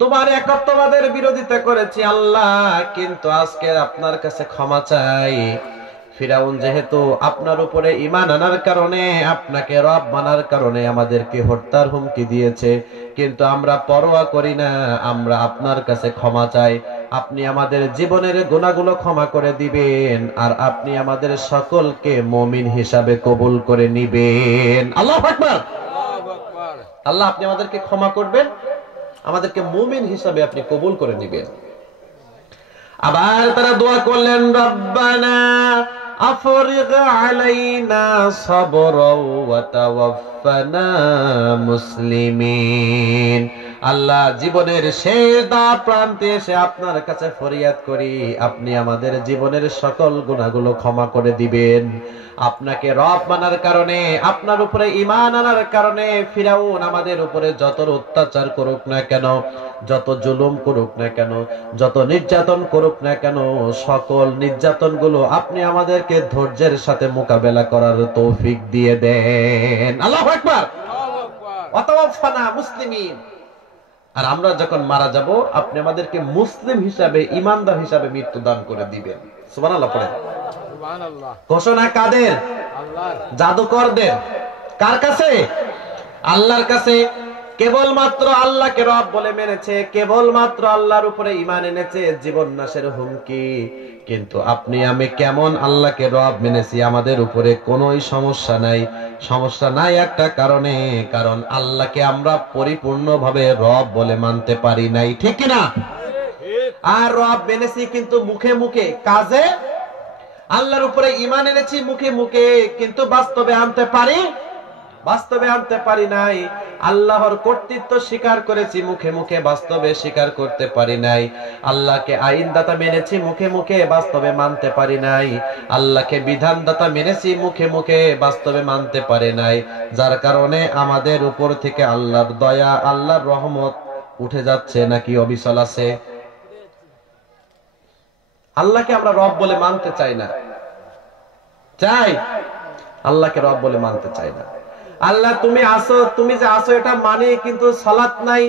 তোমার একত্ববাদের বিরোধিতা করেছি আল্লাহ, কিন্তু আজকে আপনার কাছে ক্ষমা চাই। ফিরাউন যেহেতু আপনার উপরে ঈমান আনার কারণে, আপনাকে রব মানার কারণে আমাদেরকে হত্যার হুমকি দিয়েছে, কিন্তু আমরা পরোয়া করি না, আমরা আপনার কাছে ক্ষমা চাই। আপনি আমাদের জীবনের গুনাহগুলো ক্ষমা করে দিবেন, আর আপনি আমাদের সকলকে মুমিন হিসাবে কবুল করে নিবেন। আল্লাহু আকবার। আল্লাহ, আপনি আমাদেরকে ক্ষমা করবেন, আমাদেরকে মুমিন হিসাবে আপনি কবুল করে নিবেন। আবার তারা দোয়া করলেন, রব্বানা আফরিগ আলাইনা সাবরাও ওয়া তাওয়াফফানা মুসলিমিন। আল্লাহ, জীবনের শেষ দা প্রান্তে এসে আপনার কাছে ফরিয়াদ করি, আপনি আমাদের জীবনের সকল গুনাহগুলো ক্ষমা করে দিবেন। আপনাকে রব মানার কারণে, আপনার উপরে ঈমান আনার কারণে ফিরাউন আমাদের উপরে যত অত্যাচার করুক না কেন, যত জুলুম করুক না কেন, যত নির্যাতন করুক না কেন, সকল নির্যাতনগুলো আপনি আমাদেরকে ধৈর্যের সাথে মোকাবেলা করার তৌফিক দিয়ে দেন। আল্লাহু আকবার। ওয়া তাওয়াফফানা মুসলিমিন। আর আমরা যখন মারা যাব, আপনি আমাদেরকে মুসলিম হিসাবে, ঈমানদার হিসাবে মৃত্যু দান করে দিবেন। সুবহানাল্লাহ পড়েন। সুবহানাল্লাহ। ঘোষণা কাদের? আল্লাহর। জাদুকরদের। কার কাছে? আল্লাহর কাছে। কেবলমাত্র আল্লাহকে রব বলে মেনেছে, কেবলমাত্র আল্লাহর উপরে ঈমান এনেছে, জীবন নাশের হুমকি। কিন্তু আপনি আমি কেমন আল্লাহকে রব মেনেছি, আমাদের উপরে কোনোই সমস্যা নাই। সমস্যা নাই একটা কারণে, কারণ আল্লাহকে আমরা পরিপূর্ণভাবে রব বলে মানতে পারি নাই, ঠিক কিনা? আর রব মেনেছি কিন্তু মুখে মুখে, কাজে আল্লাহর উপরে ঈমান এনেছি মুখে মুখে, কিন্তু বাস্তবে আনতে পারি নাই। আল্লাহর কর্তৃত্ব স্বীকার করেছি মুখে মুখে, বাস্তবে স্বীকার করতে পারি নাই। আল্লাহকে আইনদাতা মেনেছি মুখে মুখে, বাস্তবে মানতে পারি নাই। আল্লাহকে বিধানদাতা মেনেছি মুখে মুখে, বাস্তবে মানতে পারি নাই। যার কারণে আমাদের উপর থেকে আল্লাহর দয়া, আল্লাহর রহমত উঠে যাচ্ছে নাকি অবিচল আছে? আল্লাহকে আমরা রব বলে মানতে চাই না। চাই? আল্লাহকে রব বলে মানতে চাই না। আল্লাহ, তুমি আসো, তুমি যে আসো এটা মানে, কিন্তু সালাত নাই,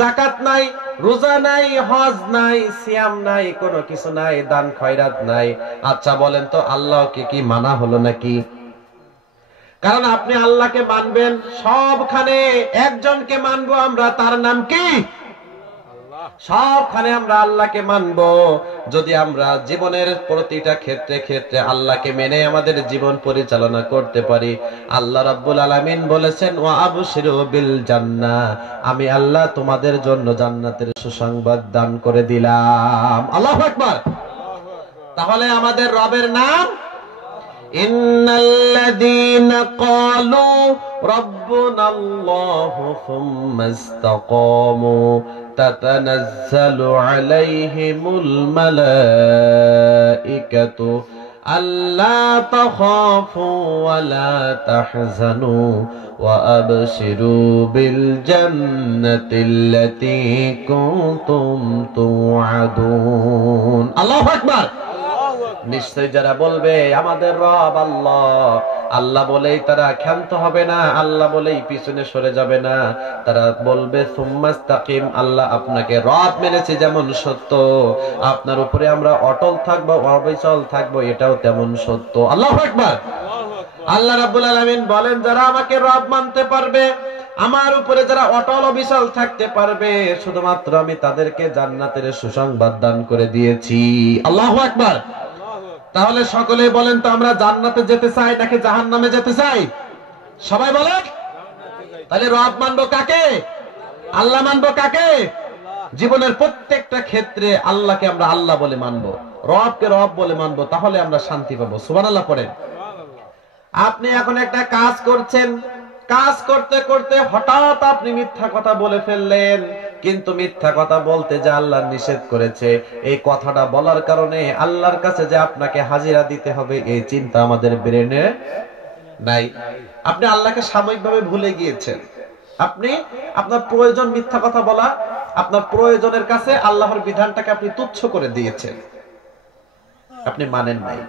যাকাত নাই, রোজা নাই, হজ নাই, সিয়াম নাই, কোনো কিছু নাই, দান খয়রাত নাই। আচ্ছা বলেন তো, আল্লাহকে কি মানা হলো নাকি? কারণ আপনি আল্লাহকে মানবেন, সবখানে একজনকে মানবো আমরা, তার নাম কি? সবখানে আমরা আল্লাহকে মানব যদি আমরা জীবনের প্রতিটা ক্ষেত্রে ক্ষেত্রে আল্লাহকে মেনে আমাদের জীবন পরিচালনা করতে পারি। আল্লাহ রাব্বুল আলামিন বলেছেন, ওয়া আবশিরু বিল জান্নাহ, আমি আল্লাহ তোমাদের জন্য জান্নাতের সুসংবাদ দান করে দিলাম। আল্লাহু আকবার। তাহলে আমাদের রবের নাম, ইন্নাল্লাযীনা ক্বালু রাব্বুনাল্লাহু সুম্মা ইসতাকামু তাতানাজ্জালু আলাইহিমুল মালাইকাতু আল্লা তাখাফু ওয়া লা তাহজানু ওয়া আবশিরু বিল জান্নাতিল্লাতী কুনতুম তুআদুন। আল্লাহু আকবার। নিশ্চয় যারা বলবে আমাদের রব আল্লাহ, আল্লাহ বলেই তারা ক্ষান্ত হবে না, আল্লাহ বলেই পিছনে সরে যাবে না, তারা বলবে সুম্মাস্তাকিম, আল্লাহ আপনাকে রব মেনেছে যেমন সত্য, আপনার উপরে আমরা অটল থাকবো, অবিচল থাকবো, এটাও তেমন সত্য। আল্লাহু আকবার। আল্লাহ রাব্বুল আলামিন বলেন যারা আমাকে রব মানতে পারবে, আমার উপরে যারা অটল অবিচল থাকতে পারবে, শুধুমাত্র আমি তাদেরকে জান্নাতের সুসংবাদ দান করে দিয়েছি। আল্লাহু আকবার। তাহলে সকলে বলেন তো আমরা জান্নাতে যেতে চাই নাকি জাহান্নামে যেতে চাই? সবাই বলেন। তাহলে রব মানবো কাকে? আল্লাহ মানবো কাকে? জীবনের প্রত্যেকটা ক্ষেত্রে আল্লাহকে আমরা আল্লাহ বলে মানবো, রবকে রব বলে মানবো, তাহলে আমরা শান্তি পাবো। সুবহানাল্লাহ পড়েন। আপনি এখন একটা কাজ করছেন, কাজ করতে করতে হঠাৎ আপনি মিথ্যা কথা বলে ফেললেন, কিন্তু মিথ্যা কথা বলতে যে আল্লাহ নিষেধ করেছে, এই কথাটা বলার কারণে আল্লাহর কাছে যে আপনাকে হাজিরা দিতে হবে, এই চিন্তা আমাদের ব্রেনে নাই। আপনি আল্লাহকে সাময়িকভাবে ভুলে গিয়েছেন। আপনি আপনার প্রয়োজন মিথ্যা কথা বলা, আপনার প্রয়োজনের কাছে আল্লাহর বিধানটাকে আপনি তুচ্ছ করে দিয়েছেন, আপনি মানেন নাই।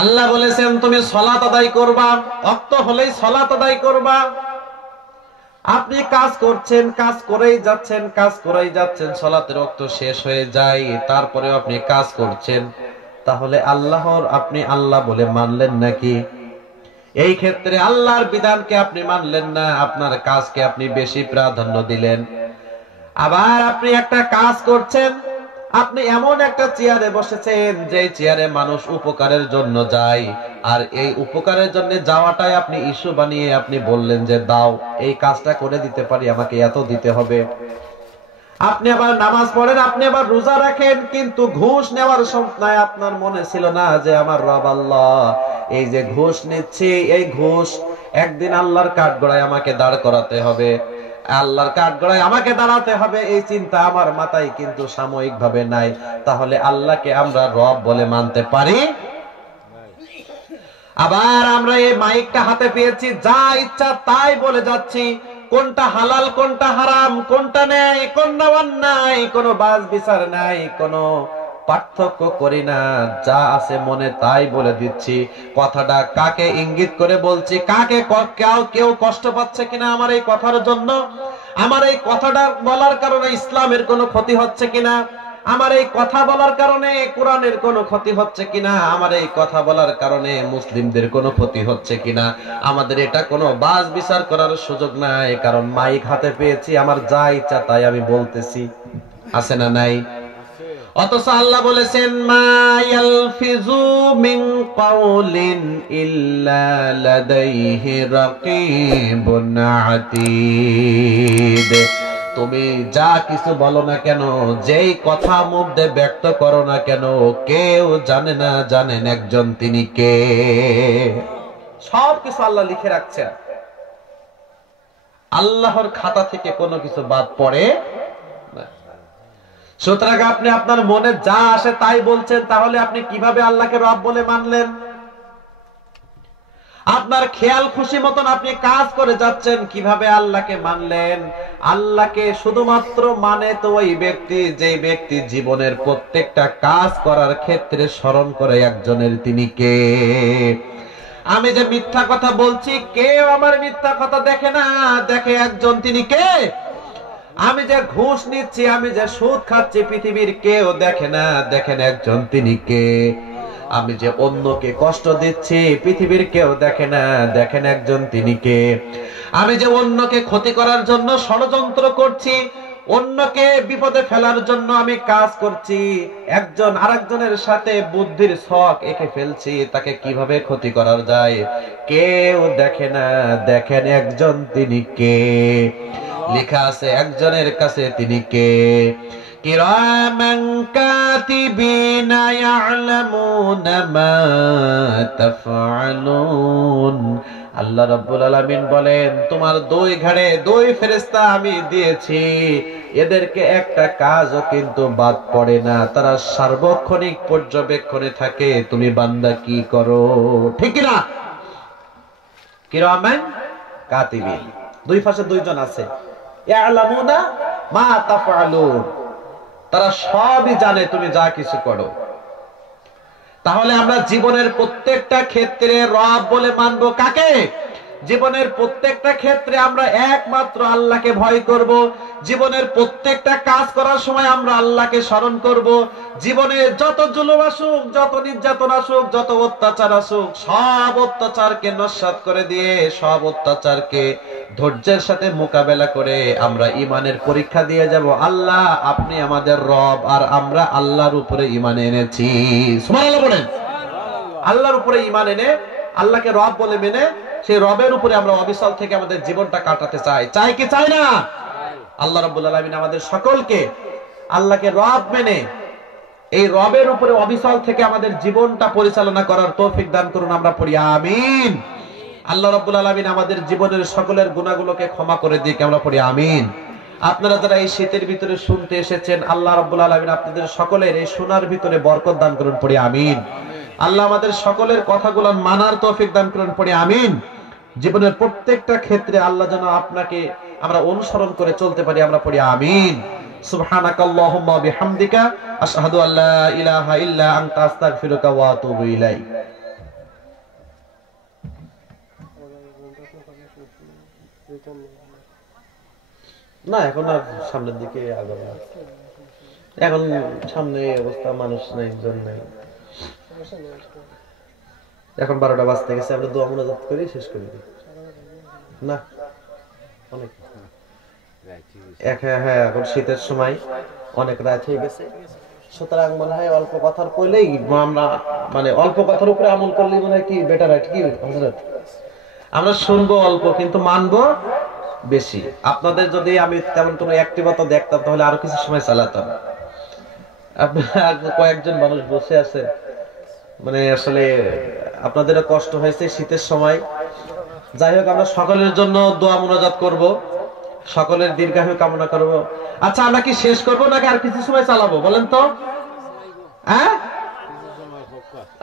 আল্লাহ বলেছেন তুমি সালাত আদায় করবা, ওয়াক্ত হলেই সালাত আদায় করবা। আপনি কাজ করছেন, কাজ করেই যাচ্ছেন, কাজ করেই যাচ্ছেন, সালাতের ওয়াক্ত শেষ হয়ে যায়, তারপরে আপনি কাজ করছেন। তাহলে আল্লাহর আপনি আল্লাহ বলে মানলেন নাকি? এই ক্ষেত্রে আল্লাহর বিধানকে আপনি মানলেন না, আপনার কাজকে আপনি বেশি প্রাধান্য দিলেন। আবার আপনি একটা কাজ করছেন, আপনি এমন একটা চেয়ারে বসেছেন যে চেয়ারে মানুষ উপকারের জন্য যায়, আর এই উপকারের জন্য যাওয়াটাই আপনি ইস্যু বানিয়ে আপনি বললেন যে দাও, এই কাজটা করে দিতে পারি, আমাকে এত দিতে হবে। আপনি আবার নামাজ পড়েন, আপনি আবার রোজা রাখেন, কিন্তু ঘুষ নেওয়ার সময় আপনার মনে ছিল না যে আমার রব আল্লাহ, এই যে ঘুষ নিচ্ছি, এই ঘুষ একদিন আল্লাহর কাঠগড়ায় আমাকে দাঁড় করাতে হবে, আল্লাহর কাঠগড়ায় আমাকে দাঁড়াতে হবে, এই চিন্তা আমার মাথায় কিন্তু সাময়িক ভাবে নাই। তাহলে আল্লাহকে আমরা রব বলে মানতে পারি? আবার আমরা এই মাইকটা হাতে পেয়েছি, যা ইচ্ছা তাই বলে যাচ্ছি, কোনটা হালাল কোনটা হারাম, কোনটা ন্যায় কোনটা অন্যায়, কোনো বাজ বিচার নাই, কোনো পার্থক্য করি না, যা আছে মনে তাই বলে দিচ্ছি। কথাটা কাকে ইঙ্গিত করে বলছি, কাকে কেউ কষ্ট পাচ্ছে কিনা আমার এই কথার জন্য, আমার এই কথাটা বলার কারণে ইসলামের কোনো ক্ষতি হচ্ছে কিনা, আমার এই কথা বলার কারণে কোরআনের কোনো ক্ষতি হচ্ছে কিনা, আমার এই কথা বলার কারণে মুসলিমদের কোনো ক্ষতি হচ্ছে কিনা, আমাদের এটা কোনো বাজ বিচার করার সুযোগ নাই, কারণ মাইক হাতে পেয়েছি, আমার যা ইচ্ছা তাই আমি বলতেছি। আছে না নাই? অথচ আল্লাহ বলেছেন মা ইয়ালফিজু মিন কাউলিন ইল্লা লাদাইহি রাকিবুন আতীদ। তুমি যা কিছু বলো না কেন, যেই কথা মুখ দিয়ে ব্যক্ত করো না কেন, কেউ জানে না, জানেন একজন তিনি কে। সব কিছু আল্লাহ লিখে রাখছেন, আল্লাহর খাতা থেকে কোনো কিছু বাদ পড়ে না। সুতরাং আপনি আপনার মনে যা আসে তাই বলছেন, তাহলে আপনি কিভাবে আল্লাহকে রব বলে মানলেন? আপনার খেয়াল খুশি মতন আপনি কাজ করে যাচ্ছেন, কিভাবে আল্লাহকে মানলেন? আল্লাহকে শুধুমাত্র মানে তো ওই ব্যক্তি, যে ব্যক্তি জীবনের প্রত্যেকটা কাজ করার ক্ষেত্রে স্মরণ করে একজনের তিনি কে। আমি যে মিথ্যা কথা বলছি, কেউ আমার মিথ্যা কথা দেখে না, দেখে একজন তিনি কে। আমি যে ঘুষ নিচ্ছি, আমি যে সুদ খাচ্ছি, পৃথিবীর কেউ দেখে না, দেখেন একজন তিনি কে। আমি যে অন্যকে কষ্ট দিচ্ছি, পৃথিবীর কেউ দেখে না, দেখেন একজন তিনি কে। আমি যে অন্যকে ক্ষতি করার জন্য ষড়যন্ত্র করছি, অন্যকে বিপদে ফেলার জন্য আমি কাজ করছি, একজন আরেকজনের সাথে বুদ্ধির ছক এঁকে ফেলছি, তাকে কিভাবে ক্ষতি করা যায়, কেউ দেখে না, দেখেন একজন তিনি কে। লেখা আছে একজনের কাছে তিনি কে। কিরামান কাতিবিনা ইয়ালামুনা মা তাফআলুন। আল্লাহ রাব্বুল আলামিন বলেন, তোমার দুই ঘাড়ে দুই ফেরেশতা আমি দিয়েছি, এদেরকে একটা কাজও কিন্তু বাদ পড়ে না, তারা সার্বক্ষণিক পর্যবেক্ষণে থাকে তুমি বান্দা কি করো, ঠিক না? কিরামান কাতিবিন, দুই পাশে দুইজন আছে, ইয়ালামুনা মা তাফআলুন, তারা সবই জানে তুমি যা কিছু করো। তাহলে আমরা জীবনের প্রত্যেকটা ক্ষেত্রে রব বলে মানবো কাকে? জীবনের প্রত্যেকটা ক্ষেত্রে আমরা একমাত্র আল্লাহকে ভয় করব। জীবনের প্রত্যেকটা কাজ করার সময় আমরা আল্লাহকে স্মরণ করব। জীবনে যত জুলুম আসুক, যত নির্যাতন আসুক, যত অত্যাচার আসুক, সব অত্যাচারকে নস্যাৎ করে দিয়ে, সব অত্যাচারকে ধৈর্যের সাথে মোকাবেলা করে আমরা ইমানের পরীক্ষা দিয়ে যাব। আল্লাহ আপনি আমাদের রব, আর আমরা আল্লাহর উপরে ইমান এনেছি। সুবহানাল্লাহ বলেন। আল্লাহর উপরে ইমান এনে আল্লাহকে রব বলে মেনে সেই রবের উপরে আমরা অবিচল থেকে আমাদের জীবনটা কাটাতে চাই। চাই কি চাই না? আল্লাহ রাব্বুল আলামিন আমাদের সকলকে আল্লাহকে রব মেনে এই রবের উপরে অবিচল থেকে আমাদের জীবনটা পরিচালনা করার তৌফিক দান করুন। আমরা পড়ি আমিন। আল্লাহ রাব্বুল আলামিন আমাদের জীবনের সকলের গুনাহগুলোকে ক্ষমা করে দিক। আমরা পড়ি আমিন। আপনারা যারা এই শীতের ভিতরে শুনতে এসেছেন, আল্লাহ রাব্বুল আলামিন আপনাদের সকলের এই শোনার ভিতরে বরকত দান করুন। পড়ি আমিন। আল্লাহ আমাদের সকলের কথাগুলো মানার তৌফিক দান করুন। পড়ি আমিন। জীবনের প্রত্যেকটা ক্ষেত্রে আল্লাহ যেন আপনাকে আমরা অনুসরণ করে চলতে পারি। আমরা পড়ি আমিন। সুবহানাকাল্লাহুম্মা বিহামদিকা আশহাদু আল্লা ইলাহা ইল্লা আনতা আস্তাগফিরুকা ওয়া আতুবু ইলাইক। না, এখন আর সামনের দিকে আগাবো না। এখন সামনে অবস্থা, মানুষ নাই, জন নাই। এখন 12টা বাজতে গেছে, আমরা দোয়া মুনাজাত করি, শেষ করে দিই না? অনেক হ্যাঁ, এখন শীতের সময় অনেক রাত হয়ে গেছে, সুতরাং মনে হয় অল্প কথার কইলেই আমরা মানে অল্প কথার উপরে আমল করলেই মনে হয় কি বেটার হয়। কি হযরত, আমরা শুনবো অল্প কিন্তু মানবো বেশি। আপনাদের যদি আমি তেমন কোনো অ্যাক্টিভিটি দেখতাম তাহলে আরো কিছু সময় চালাতাম। আপনারা কয়েকজন মানুষ বসে আছেন, মানে আসলে আপনাদেরও কষ্ট হয়েছে শীতের সময়। যাই হোক, আমরা সকলের জন্য দোয়া মুনাজাত করব, সকলের দীর্ঘায়ু কামনা করব। আচ্ছা, আমরা কি শেষ করব নাকি আর কিছু সময় চালাবো বলেন তো? হ্যাঁ,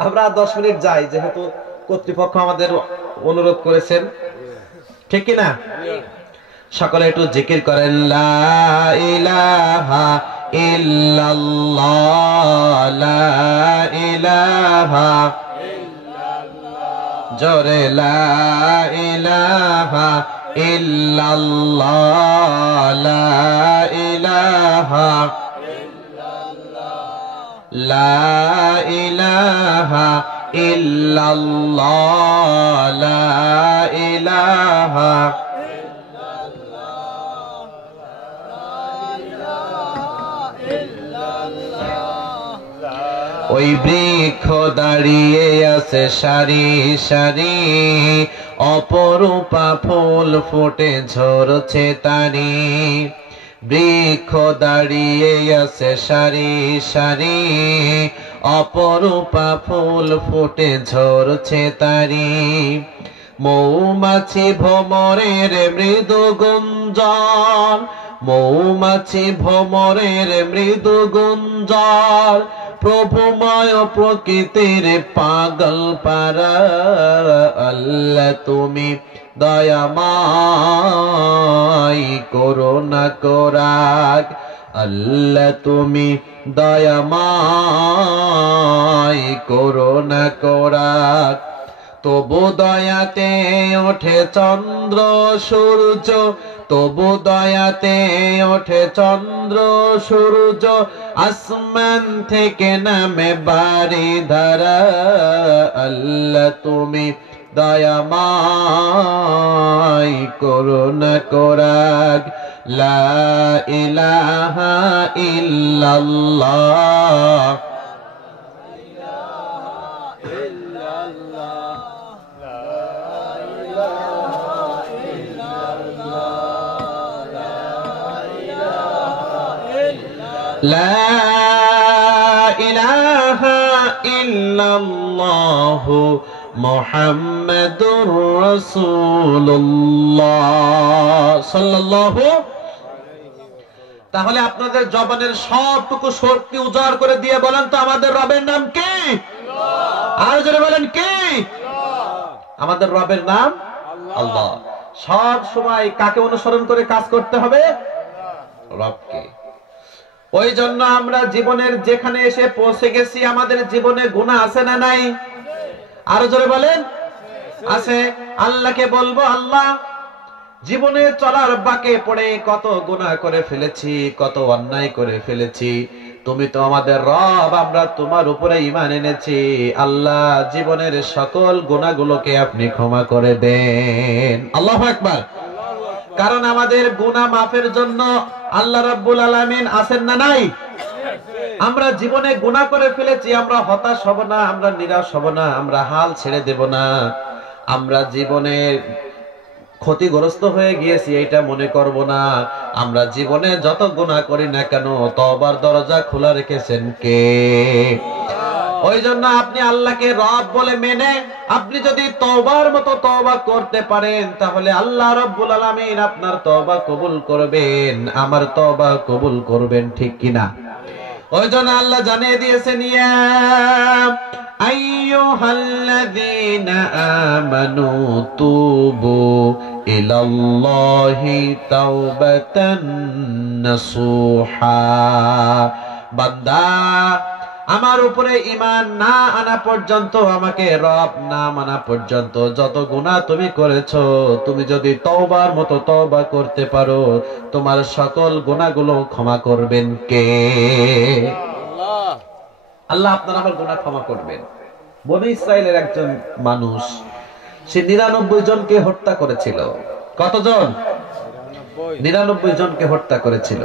আমরা 10 মিনিট যাই, যেহেতু কর্তৃপক্ষ আমাদের অনুরোধ করেছেন, ঠিক কি না? সকলে একটু জিকির করেন, লা ইলাহা ইল্লাল্লাহ, লা ইলাহা ইল্লাল্লাহ, জোরে লা ইলাহা ইল্লাল্লাহ, লা ইলাহা ইল্লাল্লাহ, লা ইলাহা ইল্লাল্লাহ, লা ইলাহা। ওই বৃক্ষ দাঁড়িয়ে আছে সারি সারি, অপরূপা ফুল ফুটে ঝরছে তারি। বৃক্ষ দাঁড়িয়ে আছে সারি সারি, অপরূপা ফুল ফুটে ঝরছে তারি। মৌমাছি ভ্রমরের মৃদু গুঞ্জন, মৌমাছি ভ্রমরের মৃদু গুঞ্জন, প্রভুময় প্রকৃতির পাগল পারা। আল্লাহ তুমি দয়াময়, করুণা করাক। আল্লাহ তুমি দয়াময়, করুণা করাক। তবু দয়াতে ওঠে চন্দ্র সূর্য, তবু দয়াতে ওঠে চন্দ্র সূর্য, আসমান থেকে নামে বাড়ি ধারা। আল্লাহ তুমি দয়াময়, করুণা করাক। লা ইলাহা ইল্লাল্লাহ, লা ইলাহা ইল্লাল্লাহু মুহাম্মাদুর রাসূলুল্লাহ সাল্লাল্লাহু। তাহলে আপনাদের জবানের সবটুকু শক্তি উজাড় করে দিয়ে বলেন তো আমাদের রবের নাম কি? আর জোরে বলেন কি? আমাদের রবের নাম আল্লাহ। সব সময় কাকে অনুসরণ করে কাজ করতে হবে? রবকে। ওই জন্য আমরা জীবনের যেখানে এসে পৌঁছে গেছি, আমাদের জীবনে গুনাহ আছে না নাই? আর জোরে বলেন আছে। আল্লাহকে বলবো, আল্লাহ জীবনে চলার বাঁকে পড়ে কত গুনাহ করে ফেলেছি, কত অন্যায় করে ফেলেছি। তুমি তো আমাদের রব, আমরা তোমার উপরে ঈমান এনেছি। আল্লাহ জীবনের সকল গুনাহগুলোকে আপনি ক্ষমা করে দেন। আল্লাহু আকবার। কারণ আমাদের গুনাহ মাফের জন্য আল্লাহ রাব্বুল আলামিন আছেন না নাই? আমরা জীবনে গুনাহ করে ফেলেছি, আমরা হতাশ হব না, আমরা নিরাশ হব না, আমরা হাল ছেড়ে দেব না। আমরা জীবনে ক্ষতিগ্রস্ত হয়ে গিয়েছি এটা মনে করব না। আমরা জীবনে যত গুনাহ করি না কেন তওবার দরজা খোলা রেখেছেন কে? ওই জন্য আপনি আল্লাহকে রব বলে মেনে আপনি যদি তওবার মতো তওবা করতে পারেন, তাহলে আল্লাহ রাব্বুল আলামিন আপনার তওবা কবুল করবেন, আমার তওবা কবুল করবেন, ঠিক কিনা? ওই জন্য আল্লাহ জানিয়ে দিয়েছেন, ইয়া আইয়ুহাল্লাযীনা আমানু তুবু ইলাল্লাহি তাওবাতান নাসুহা। বান্দা, আমার উপরে ঈমান না আনা পর্যন্ত, আমাকে রব না মানা পর্যন্ত যত গুনাহ তুমি করেছো, তুমি যদি তওবার মতো তওবা করতে পারো, তোমার সকল গুনাহগুলো ক্ষমা করবেন কে? আল্লাহ। আল্লাহ আপনার আমার গুনাহ ক্ষমা করবেন। বনী ইসরাইলের একজন মানুষ, সে 99 জনকে হত্যা করেছিল। কতজন? 99 জনকে হত্যা করেছিল।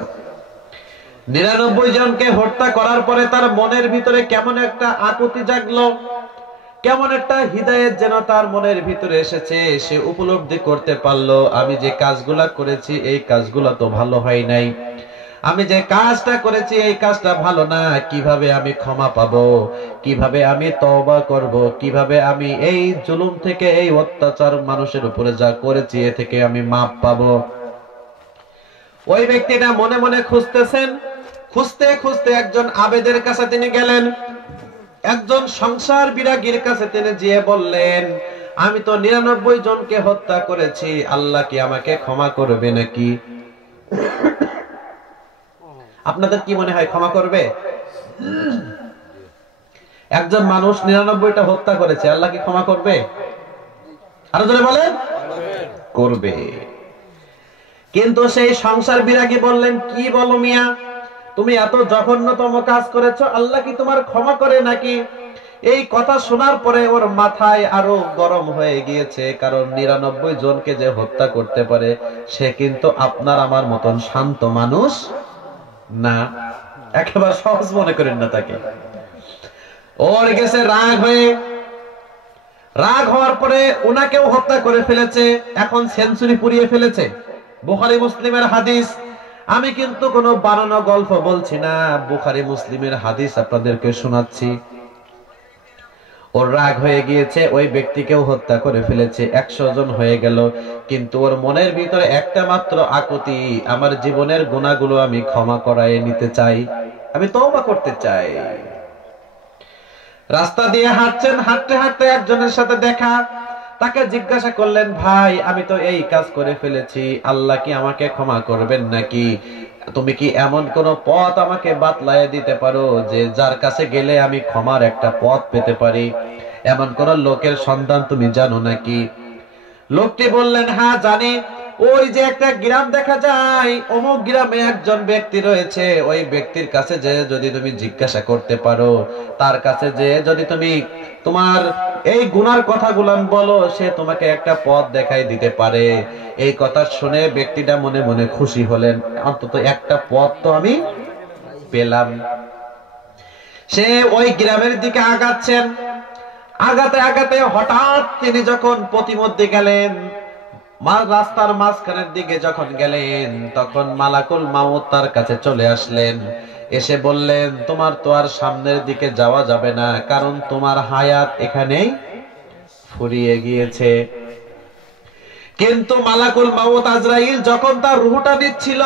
99 জনকে হত্যা করার পরে তার মনের ভিতরে কেমন একটা আকুতি জাগলো, কেমন একটা হিদায়াত যেন তার মনের ভিতরে এসেছে। সে উপলব্ধি করতে পারলো, আমি যে কাজগুলা করেছি এই কাজগুলা তো ভালো হয় নাই, আমি যে কাজটা করেছি এই কাজটা ভালো না। কিভাবে আমি ক্ষমা পাবো? কিভাবে আমি তওবা করব? কিভাবে আমি এই জুলুম থেকে, এই অত্যাচার মানুষের উপরে যা করেছি এ থেকে আমি মাপ পাবো? ওই ব্যক্তিটা মনে মনে খুঁজতেছেন। খুঁজতে খুঁজতে একজন আবেদের কাছে তিনি গেলেন, একজন সংসার বিরাগীর কাছে তিনি গিয়ে বললেন, আমি তো 99 জনকে হত্যা করেছি, আল্লাহ কি আমাকে ক্ষমা করবে নাকি? আপনাদের কি মনে হয় ক্ষমা করবে? একজন মানুষ 99টা হত্যা করেছে, আল্লাহ কি ক্ষমা করবে? আরো জোরে বলেন, করবে। কিন্তু সেই সংসার বিরাগী বললেন, কি বলো মিয়া, তুমি এত জঘন্যতম কাজ করেছো, আল্লাহ কি তোমার ক্ষমা করে নাকি? এই কথা শোনার পরে ওর মাথায় আরো গরম হয়ে গিয়েছে, কারণ 99 জনকে যে হত্যা করতে পারে সে কিন্তু আপনার আমার মতন শান্ত মানুষ না। একেবারে সহজ মনে করেন না তাকে। ওর গেছে রাগ হয়ে, রাগ হওয়ার পরে ওনাকেও হত্যা করে ফেলেছে। এখন সেঞ্চুরি পুড়িয়ে ফেলেছে। বুখারী মুসলিমের হাদিস। আমি কিন্তু কোনো বানানো গল্প বলছি না, বুখারী মুসলিমের হাদিস আপনাদেরকে শোনাচ্ছি। ওর রাগ হয়ে গিয়েছে, ওই ব্যক্তিকেও হত্যা করে ফেলেছে, 100 জন হয়ে গেল। কিন্তু ওর মনের ভিতরে একটা মাত্র আকুতি, আমার জীবনের গুনাহগুলো আমি ক্ষমা করায় নিতে চাই, আমি তওবা করতে চাই। রাস্তা দিয়ে হাঁটছেন, হাঁটতে হাঁটতে একজনের সাথে দেখা। তাকে জিজ্ঞাসা করলেন, ভাই আমি তো এই কাজ করে ফেলেছি, আল্লাহ কি আমাকে ক্ষমা করবেন নাকি? তুমি কি এমন কোন পথ আমাকে বাতলায় দিতে পারো যে যার কাছে গেলে আমি ক্ষমার একটা পথ পেতে পারি? এমন কোন লোকের সন্ধান তুমি জানো নাকি? লোকটি বললেন, হ্যাঁ জানি। ওই যে একটা গ্রাম দেখা যায়, অমুক গ্রামে একজন ব্যক্তি রয়েছে, ওই ব্যক্তির কাছে যে যদি তুমি জিজ্ঞাসা করতে পারো, তার কাছে যে যদি তুমি তোমার এই গুনার কথাগুলো বলো, সে তোমাকে একটা পথ দেখাই দিতে পারে। এই কথা শুনে ব্যক্তিটা মনে মনে খুশি হলেন, অন্তত একটা পথ তো আমি পেলাম। সে ওই গ্রামের দিকে আগাচ্ছেন। আগাতে আগাতে হঠাৎ তিনি যখন পথিমধ্যে গেলেন, রাস্তার মাঝখানের দিকে যখন গেলেন, তখন মালাকুল মাউত তার কাছে চলে আসলেন এসে বললেন, তোমার তো আর সামনের দিকে যাওয়া যাবে না, কারণ তোমার হায়াত এখানেই ফুরিয়ে গিয়েছে। কিন্তু মালাকুল মাউত আজরাইল যখন তার রূহটা নিচ্ছিল,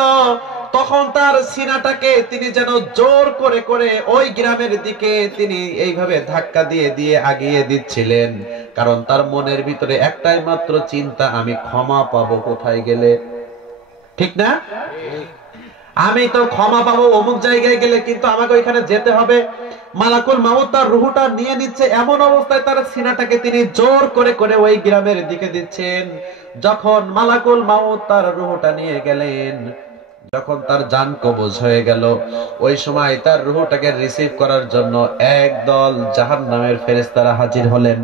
তখন তার সিনাটাকে তিনি যেন জোর করে করে ওই গ্রামের দিকে তিনি এইভাবে ধাক্কা দিয়ে দিয়ে আগিয়ে দিচ্ছিলেন, কারণ তার মনের ভিতরে একটাই মাত্র চিন্তা, আমি ক্ষমা পাবো কোথায় গেলে। ঠিক না? আমি তো ক্ষমা পাবো অমুক জায়গায় গেলে, কিন্তু আমাকে ওইখানে যেতে হবে। মালাকুল মাউত তার রূহটা নিয়ে নিচ্ছে, এমন অবস্থায় তার সিনাটাকে তিনি জোর করে করে ওই গ্রামের দিকে দিচ্ছেন। যখন মালাকুল মাউত তার রূহটা নিয়ে গেলেন, যখন তার জান কবজ হয়ে গেল, ওই সময় তার রূহটাকে রিসিভ করার জন্য একদল জাহান্নামের ফেরেশতারা হাজির হলেন,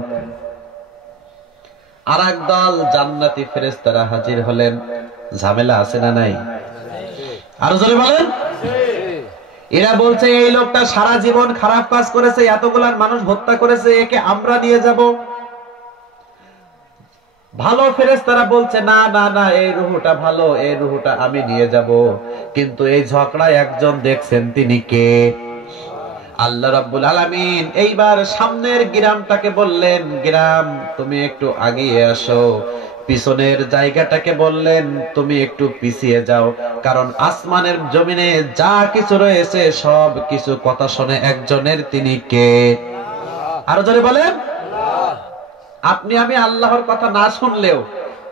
আর একদল জান্নাতি ফেরেশতারা হাজির হলেন। ঝামেলা আছে না নাই? আরো জোরে বলেন। এরা বলছে, এই লোকটা সারা জীবন খারাপ কাজ করেছে, এতগুলার মানুষ হত্যা করেছে, একে আমরা নিয়ে যাব। ভালো ফেরেশতারা বলছে, না না না, এই রূহটা ভালো, এই রূহটা আমি নিয়ে যাব। কিন্তু এই ঝগড়ায় একজন দেখছেন, তিনি কে? আল্লাহ রাব্বুল আলামিন এইবার সামনের গ্রামটাকে বললেন, গ্রাম তুমি একটু আগিয়ে আসো। পিছনের জায়গাটাকে বললেন, তুমি একটু পিছিয়ে যাও, কারণ আসমানের জমিনে যা কিছু রয়েছে সব কিছু কথা শুনে একজনের, তিনি কে? আরো জোরে বলেন। আপনি আমি আল্লাহর কথা না শুনলেও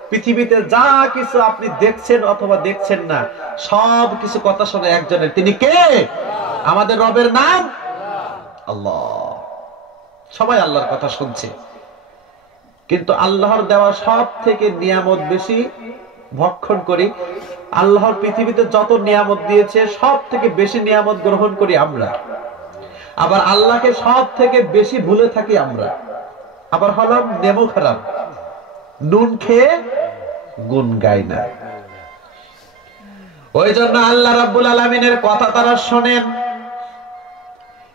পৃথিবীতে যা কিছু আপনি দেখছেন অথবা দেখছেন না, সব কিছু কথা শুনে একজনের, তিনি কে? আমাদের রবের নাম আল্লাহ। সবাই আল্লাহর কথা শুনছে, কিন্তু আল্লাহর দেওয়া সব থেকে নিয়ামত বেশি ভক্ষণ করি। আল্লাহর পৃথিবীতে যত নিয়ামত দিয়েছে সব থেকে বেশি নিয়ামত গ্রহণ করি আমরা। আবার আল্লাহকে সব থেকে বেশি ভুলে থাকি আমরা। আবার হলাম নেমো খারাপ, নুন খেয়ে গুণ গাই না। ওই জন্য আল্লাহ রাব্বুল আলামিনের কথা তারা শোনেন।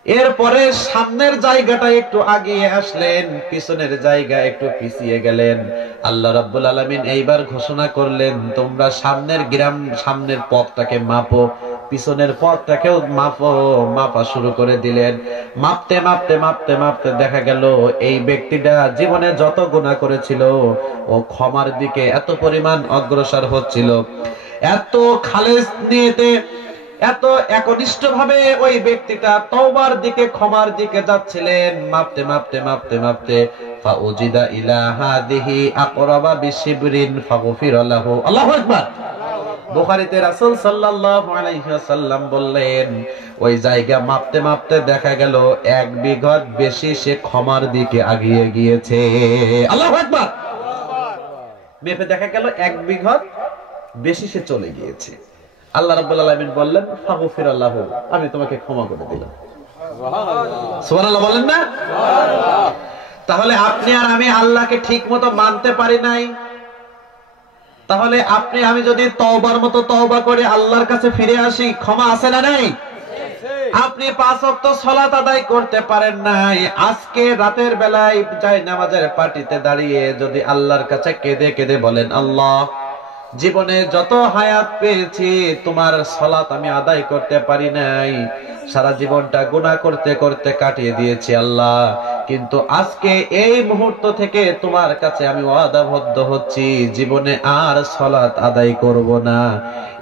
এরপরে সামনের জায়গাটা একটু আগিয়ে আসলেন, পিছনের জায়গা একটু পিছিয়ে গেলেন। আল্লাহ রাব্বুল আলামিন এইবার ঘোষণা করলেন, তোমরা সামনের গ্রাম, সামনের পথটাকে মাপো, পিছনের পথটাকেও মাপো। মাপা শুরু করে দিলেন। মাপতে মাপতে মাপতে মাপতে দেখা গেল এই ব্যক্তিটা জীবনে যত গুনাহ করেছিল ও ক্ষমার দিকে এত পরিমাণ অগ্রসর হচ্ছিল, এত খালেস নিয়েতে, এত একনিষ্ঠ ভাবে ওই ব্যক্তিটা তওবার দিকে, ক্ষমার দিকে যাচ্ছিলেন। মাপতে মাপতে মাপতে মাপতে ফাউজিদা ইলা হাদিহি আকরাবা বিশিবরিন ফাগফিরা লাহু। আল্লাহু আকবার। বুখারীতে রাসূল সাল্লাল্লাহু আলাইহি ওয়াসাল্লাম বললেন, ওই জায়গা মাপতে মাপতে দেখা গেল 1 বিঘত বেশি সে ক্ষমার দিকে আগিয়ে গিয়েছে। আল্লাহু আকবার। মেপে দেখা গেল 1 বিঘত বেশি সে চলে গিয়েছে। আল্লাহ রাব্বুল আলামিন বললেন, ফাগফিরা লাহু, আমি তোমাকে ক্ষমা করে দিলাম। সুবহানাল্লাহ বলেন না? তাহলে আপনি আর আমি আল্লাহকে ঠিকমতো মানতে পারি নাই। তাহলে আপনি আমি যদি তওবার মতো তওবা করে আল্লাহর কাছে ফিরে আসি, ক্ষমা আছে না নাই? আপনি 5 ওয়াক্ত সালাত আদায় করতে পারেন নাই, আজকে রাতের বেলায় যায় নামাজের পাটিতে দাঁড়িয়ে যদি আল্লাহর কাছে কেঁদে কেঁদে বলেন, আল্লাহ, জীবনে যত হায়াত পেয়েছি তোমার সালাত আমি আদায় করতে পারি নাই, সারা জীবনটা গুনাহ করতে করতে কাটিয়ে দিয়েছি আল্লাহ, কিন্তু আজকে এই মুহূর্ত থেকে তোমার কাছে আমি ওয়াদাবদ্ধ হচ্ছি, জীবনে আর সালাত আদায় করব না।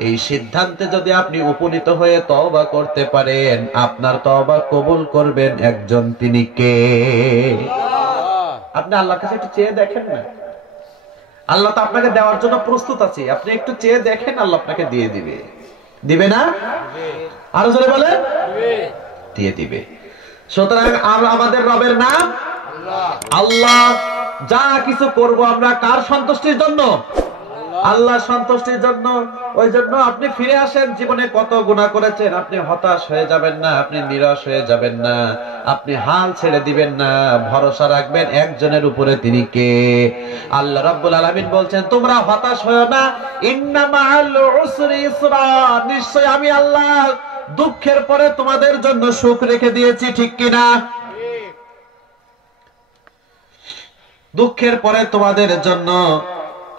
এই সিদ্ধান্তে যদি আপনি উপনীত হয়ে তওবা করতে পারেন, আপনার তওবা কবুল করবেন একজন, তিনি কে? আপনি আল্লাহর কাছে একটু চেয়ে দেখেন না, আল্লাহ তো আপনাকে দেওয়ার জন্য প্রস্তুত আছে। আপনি একটু চেয়ে দেখেন, আল্লাহ আপনাকে দিয়ে দিবে। দিবে না? আরো জোরে বলেন, দিয়ে দিবে। সুতরাং আমাদের রবের নাম আল্লাহ। যা কিছু করব আমরা কার সন্তুষ্টির জন্য? আল্লাহর সন্তুষ্টির জন্য। ওই জন্য আপনি ফিরে আসেন, জীবনে কত গুনাহ করেছেন, আপনি হতাশ হয়ে যাবেন না, আপনি নিরাশ হয়ে যাবেন না, আপনি হাল ছেড়ে দিবেন না, ভরসা রাখবেন একজনের উপরে, তিনি কে? আল্লাহ রাব্বুল আলামিন বলছেন, তোমরা হতাশ হয়ো না, ইন্না মাআল উসরি ইসরা, নিশ্চয় আমি আল্লাহ দুঃখের পরে তোমাদের জন্য সুখ রেখে দিয়েছি। ঠিক কিনা? দুঃখের পরে তোমাদের জন্য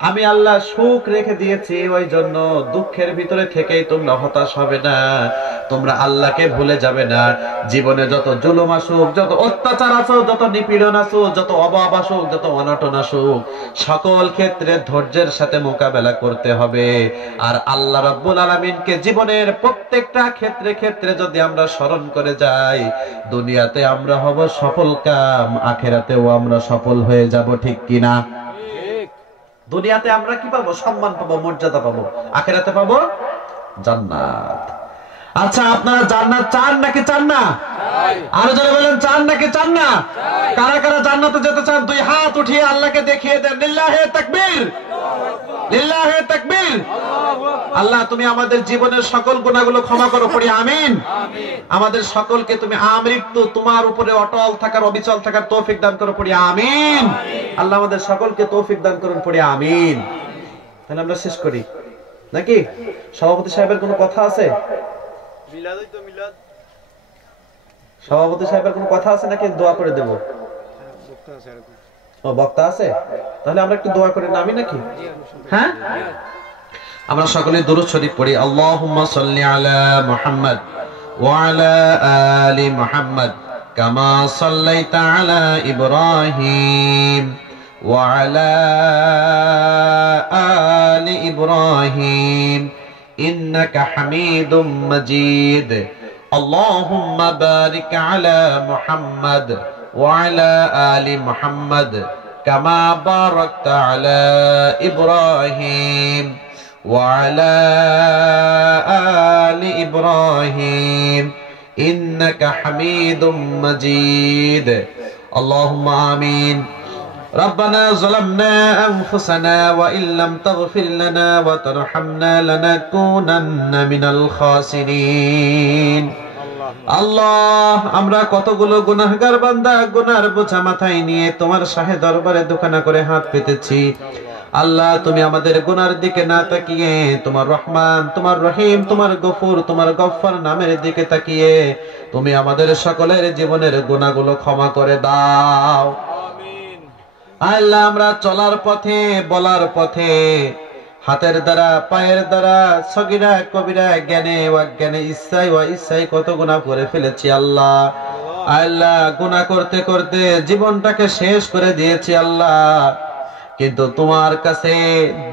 আমি আল্লাহ সুখ রেখে দিয়েছি, ওই জন্য দুঃখের ভিতরে থেকেই তোমরা হতাশ হবে না, তোমরা আল্লাহকে ভুলে যাবে না। জীবনে যত জুলুম আসুক, যত অত্যাচার আসুক, যত নিপীড়ন আসুক, যত অভাব আসুক, যত অনটন আসুক, সকল ক্ষেত্রে ধৈর্যের সাথে মোকাবেলা করতে হবে। আর আল্লাহ রাব্বুল আলামিনকে জীবনের প্রত্যেকটা ক্ষেত্রে ক্ষেত্রে যদি আমরা স্মরণ করে যাই, দুনিয়াতে আমরা হব সফল কাম, আখিরাতেও আমরা সফল হয়ে যাব। ঠিক কিনা? দুনিয়াতে আমরা কি পাবো? সম্মান পাবো, মর্যাদা পাবো। আখিরাতে পাবো জান্নাত। আচ্ছা, আপনারা জান্নাত চান নাকি চান না? আরো যারা বলেন চান নাকি চান না? কারা কারা জান্নাতে যেতে চান দুই হাত উঠিয়ে আল্লাহকে দেখিয়ে দেন। লিল্লাহে তাকবীর, লিল্লাহে তাকবীর। আল্লাহ তুমি আমাদের জীবনের সকল গুনাহগুলো ক্ষমা করো, পড়ি আমিন। আমাদের সকলকে তুমি আমৃত্যু তোমার উপরে অটল থাকার, অবিচল থাকার তৌফিক দান করো, পড়ি আমিন। আল্লাহ আমাদের সকলকে তৌফিক দান করুন, পড়ি আমিন। তাহলে আমরা শেষ করি নাকি? সভাপতি সাহেবের কোনো কথা আছে? সভাপতি সাহেবের কোনো কথা আছে নাকি দোয়া করে দেব? ও, বক্তা আছে, তাহলে আমরা একটু দোয়া করে নামি নাকি? হ্যাঁ, আমরা সকলে দুরূদ শরীফ পড়ি। আল্লাহুম্মা সাল্লি আলা মুহাম্মদ ওয়া আলা আলি মুহাম্মদ কামা সাল্লাইতা আলা ইব্রাহিম ওয়া আলা আলি ইব্রাহিম ইন্নাকা হামিদুম মাজিদ। আল্লাহুম্মা বারিক আলা মুহাম্মদ ওয়া আলা আলি মুহাম্মদ কামা বারাকতা আলা ইব্রাহিম وعلى آل إبراهيم إنك حميد مجيد اللهم آمين ربنا ظلمنا أنفسنا وإن لم تغفر لنا وترحمنا لنكونن من الخاسرين আল্লাহ, আমরা কতগুলো গুনাহগার বান্দা গুনার বোঝা মাথায় নিয়ে তোমার শাহে দরবারে দুখানা করে হাত পেতেছি। আল্লাহ, তুমি আমাদের গুনার দিকে না তাকিয়ে তোমার রহমান, তোমার রহিম, তোমার গফুর, তোমার গফফার নামের দিকে তাকিয়ে তুমি আমাদের সকলের জীবনের গুনাহগুলো ক্ষমা করে দাও। আমিন। আল্লাহ, আমরা চলার পথে, বলার পথে, হাতের দ্বারা, পায়ের দ্বারা, সগীরা কবিরা, জ্ঞানে অজ্ঞানে, ইচ্ছায় অইচ্ছায় কত গুনাহ করে ফেলেছি আল্লাহ। আল্লাহ, গুনাহ করতে করতে জীবনটাকে শেষ করে দিয়েছি আল্লাহ, কিন্তু তোমার কাছে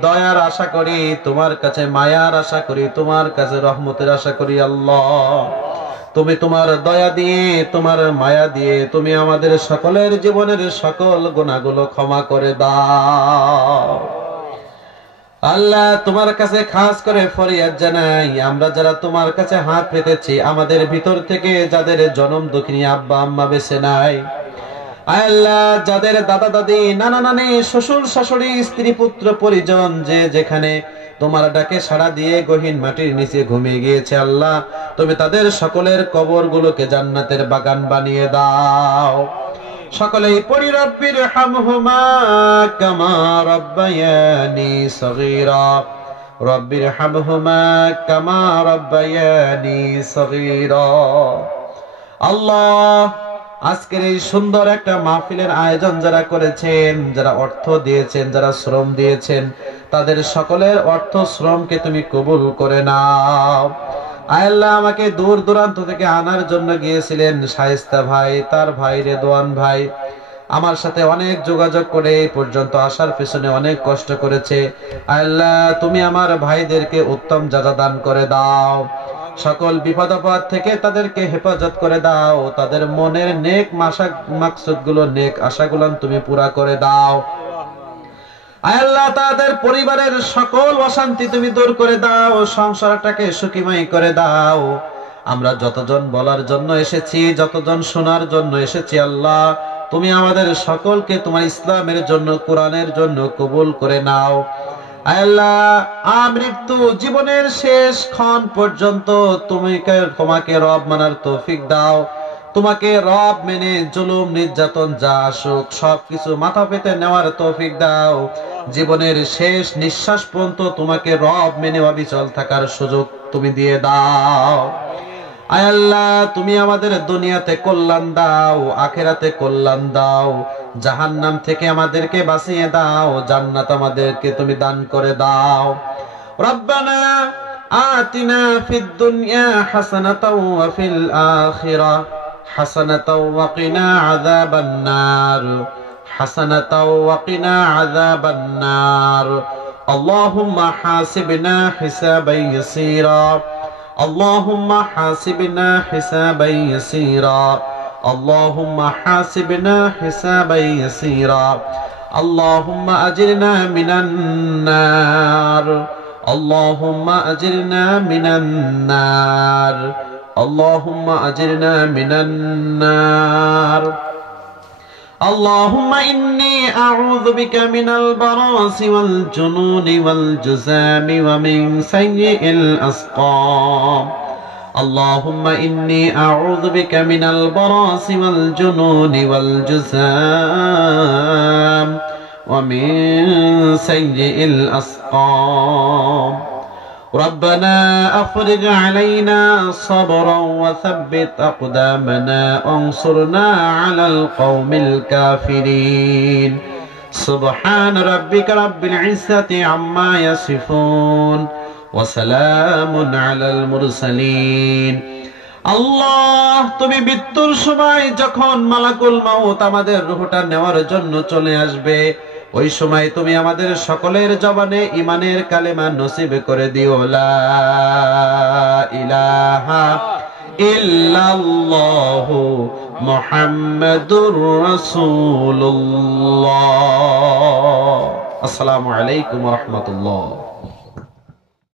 দয়ার আশা করি, তোমার কাছে মায়ার আশা করি, তোমার কাছে রহমতের আশা করি আল্লাহ। তুমি তোমার দয়া দিয়ে, তোমার মায়া দিয়ে তুমি আমাদের সকলের জীবনের সকল গুনাহগুলো ক্ষমা করে দাও আল্লাহ। তোমার কাছে খাস করে ফরিয়াদ জানাই, আমরা যারা তোমার কাছে হাত পেতেছি, আমাদের ভিতর থেকে যাদের জনম দুঃখিনী আব্বা আম্মা বেঁচে নাই, আল্লাহ, যাদের দাদা দাদি, নানা নানি, শ্বশুর শাশুড়ি, স্ত্রী পুত্র পরিজন যে যেখানে তোমার ডাকে সাড়া দিয়ে গহীন মাটির নিচে ঘুমিয়ে গিয়েছে আল্লাহ, তুমি তাদের সকলের কবরগুলোকে জান্নাতের বাগান বানিয়ে দাও। সকলেই পড়ি রব্বির হামহুমা কামা রব্বায়ানি সগীরা, রব্বির হামহুমা কামা রব্বায়ানি সগীরা। আল্লাহ, আজকের এই সুন্দর একটা মাহফিলের আয়োজন যারা করেছেন, যারা অর্থ দিয়েছেন, যারা শ্রম দিয়েছেন, তাদের সকলের অর্থ শ্রমকে তুমি কবুল করে নাও। আল্লাহ, আমাকে দূর দূরান্ত থেকে আনার জন্য গিয়েছিলেন শায়েস্তা ভাই, তার ভাই রেদওয়ান ভাই, আমার সাথে অনেক যোগাযোগ করে এই পর্যন্ত আসার পেছনে অনেক কষ্ট করেছে। আল্লাহ, তুমি আমার ভাইদেরকে উত্তম জাযা দান করে দাও, সকল বিপদ আপদ থেকে তাদেরকে হেফাজত করে দাও, তাদের মনের নেক মাকসুদগুলো, নেক আশাগুলো তুমি পুরা করে দাও। আল্লাহ, তাদের পরিবারের সকল অশান্তি তুমি দূর করে দাও, সংসারটাকে সুখীময় করে দাও। আমরা যতজন বলার জন্য এসেছি, যতজন শোনার জন্য এসেছি, আল্লাহ, তুমি আমাদের সকলকে তোমার ইসলামের জন্য, কোরআনের জন্য কবুল করে নাও। আল্লাহ, আমৃত্যু জীবনের শেষ ক্ষণ পর্যন্ত তোমাকে রব মানার তৌফিক দাও। তোমাকে রব মেনে জুলুম নির্যাতন যা আসুক সবকিছু মাথা পেতে নেওয়ার তৌফিক দাও। জীবনের শেষ নিঃশ্বাস পর্যন্ত তোমাকে রব মেনে অবিচল থাকার সুযোগ তুমি দিয়ে দাও। আয় আল্লাহ, তুমি আমাদের দুনিয়াতে কল্যাণ দাও, আখিরাতে কল্যাণ দাও। জাহান্নাম থেকে আমাদেরকে বাঁচিয়ে দাও, জান্নাত আমাদেরকে তুমি দান করে দাও। রব্বানা আতিনা ফিদ দুনিয়া হাসানাতাও ওয়া ফিল আখিরাহ হাসানাতাও ওয়া কিনা আযাবান নার হাসানাতাও ওয়া কিনা আযাবান নার। আল্লাহুম্মা হাসিবনা হিসাবান ইয়াসীরা আল্লাহুম্মা হাসিবনা হিসাবান ইয়াসীরা আল্লাহুম্মা হাসিবনা হিসাবান ইয়াসীরা আল্লাহুম্মা আজিরনা মিনান নার আল্লাহুম্মা আজিরনা মিনান নার আল্লাহুম্মা আজিরনা মিনান নার। اللهم إني أعوذ بك من البراس والجنون والجذام ومن سيء الأسقام اللهم إني أعوذ بك من البراس والجنون والجذام ومن سيء الأسقام ربنا أفرغ علينا صبرا وثبت أقدامنا وانصرنا على القوم الكافرين سبحان ربك رب العزة عما يصفون وسلام على المرسلين। আল্লাহ, তুমি মৃত্যুর সময় যখন মালাকুল মাউত আমাদের রূহটা নেওয়ার জন্য চলে আসবে, ওই সময় তুমি আমাদের সকলের জবানে ঈমানের কালেমা নসিব করে দিও, লা ইলাহা ইল্লাল্লাহু মুহাম্মাদুর রাসূলুল্লাহ। আসসালামু আলাইকুম ওয়া রাহমাতুল্লাহ।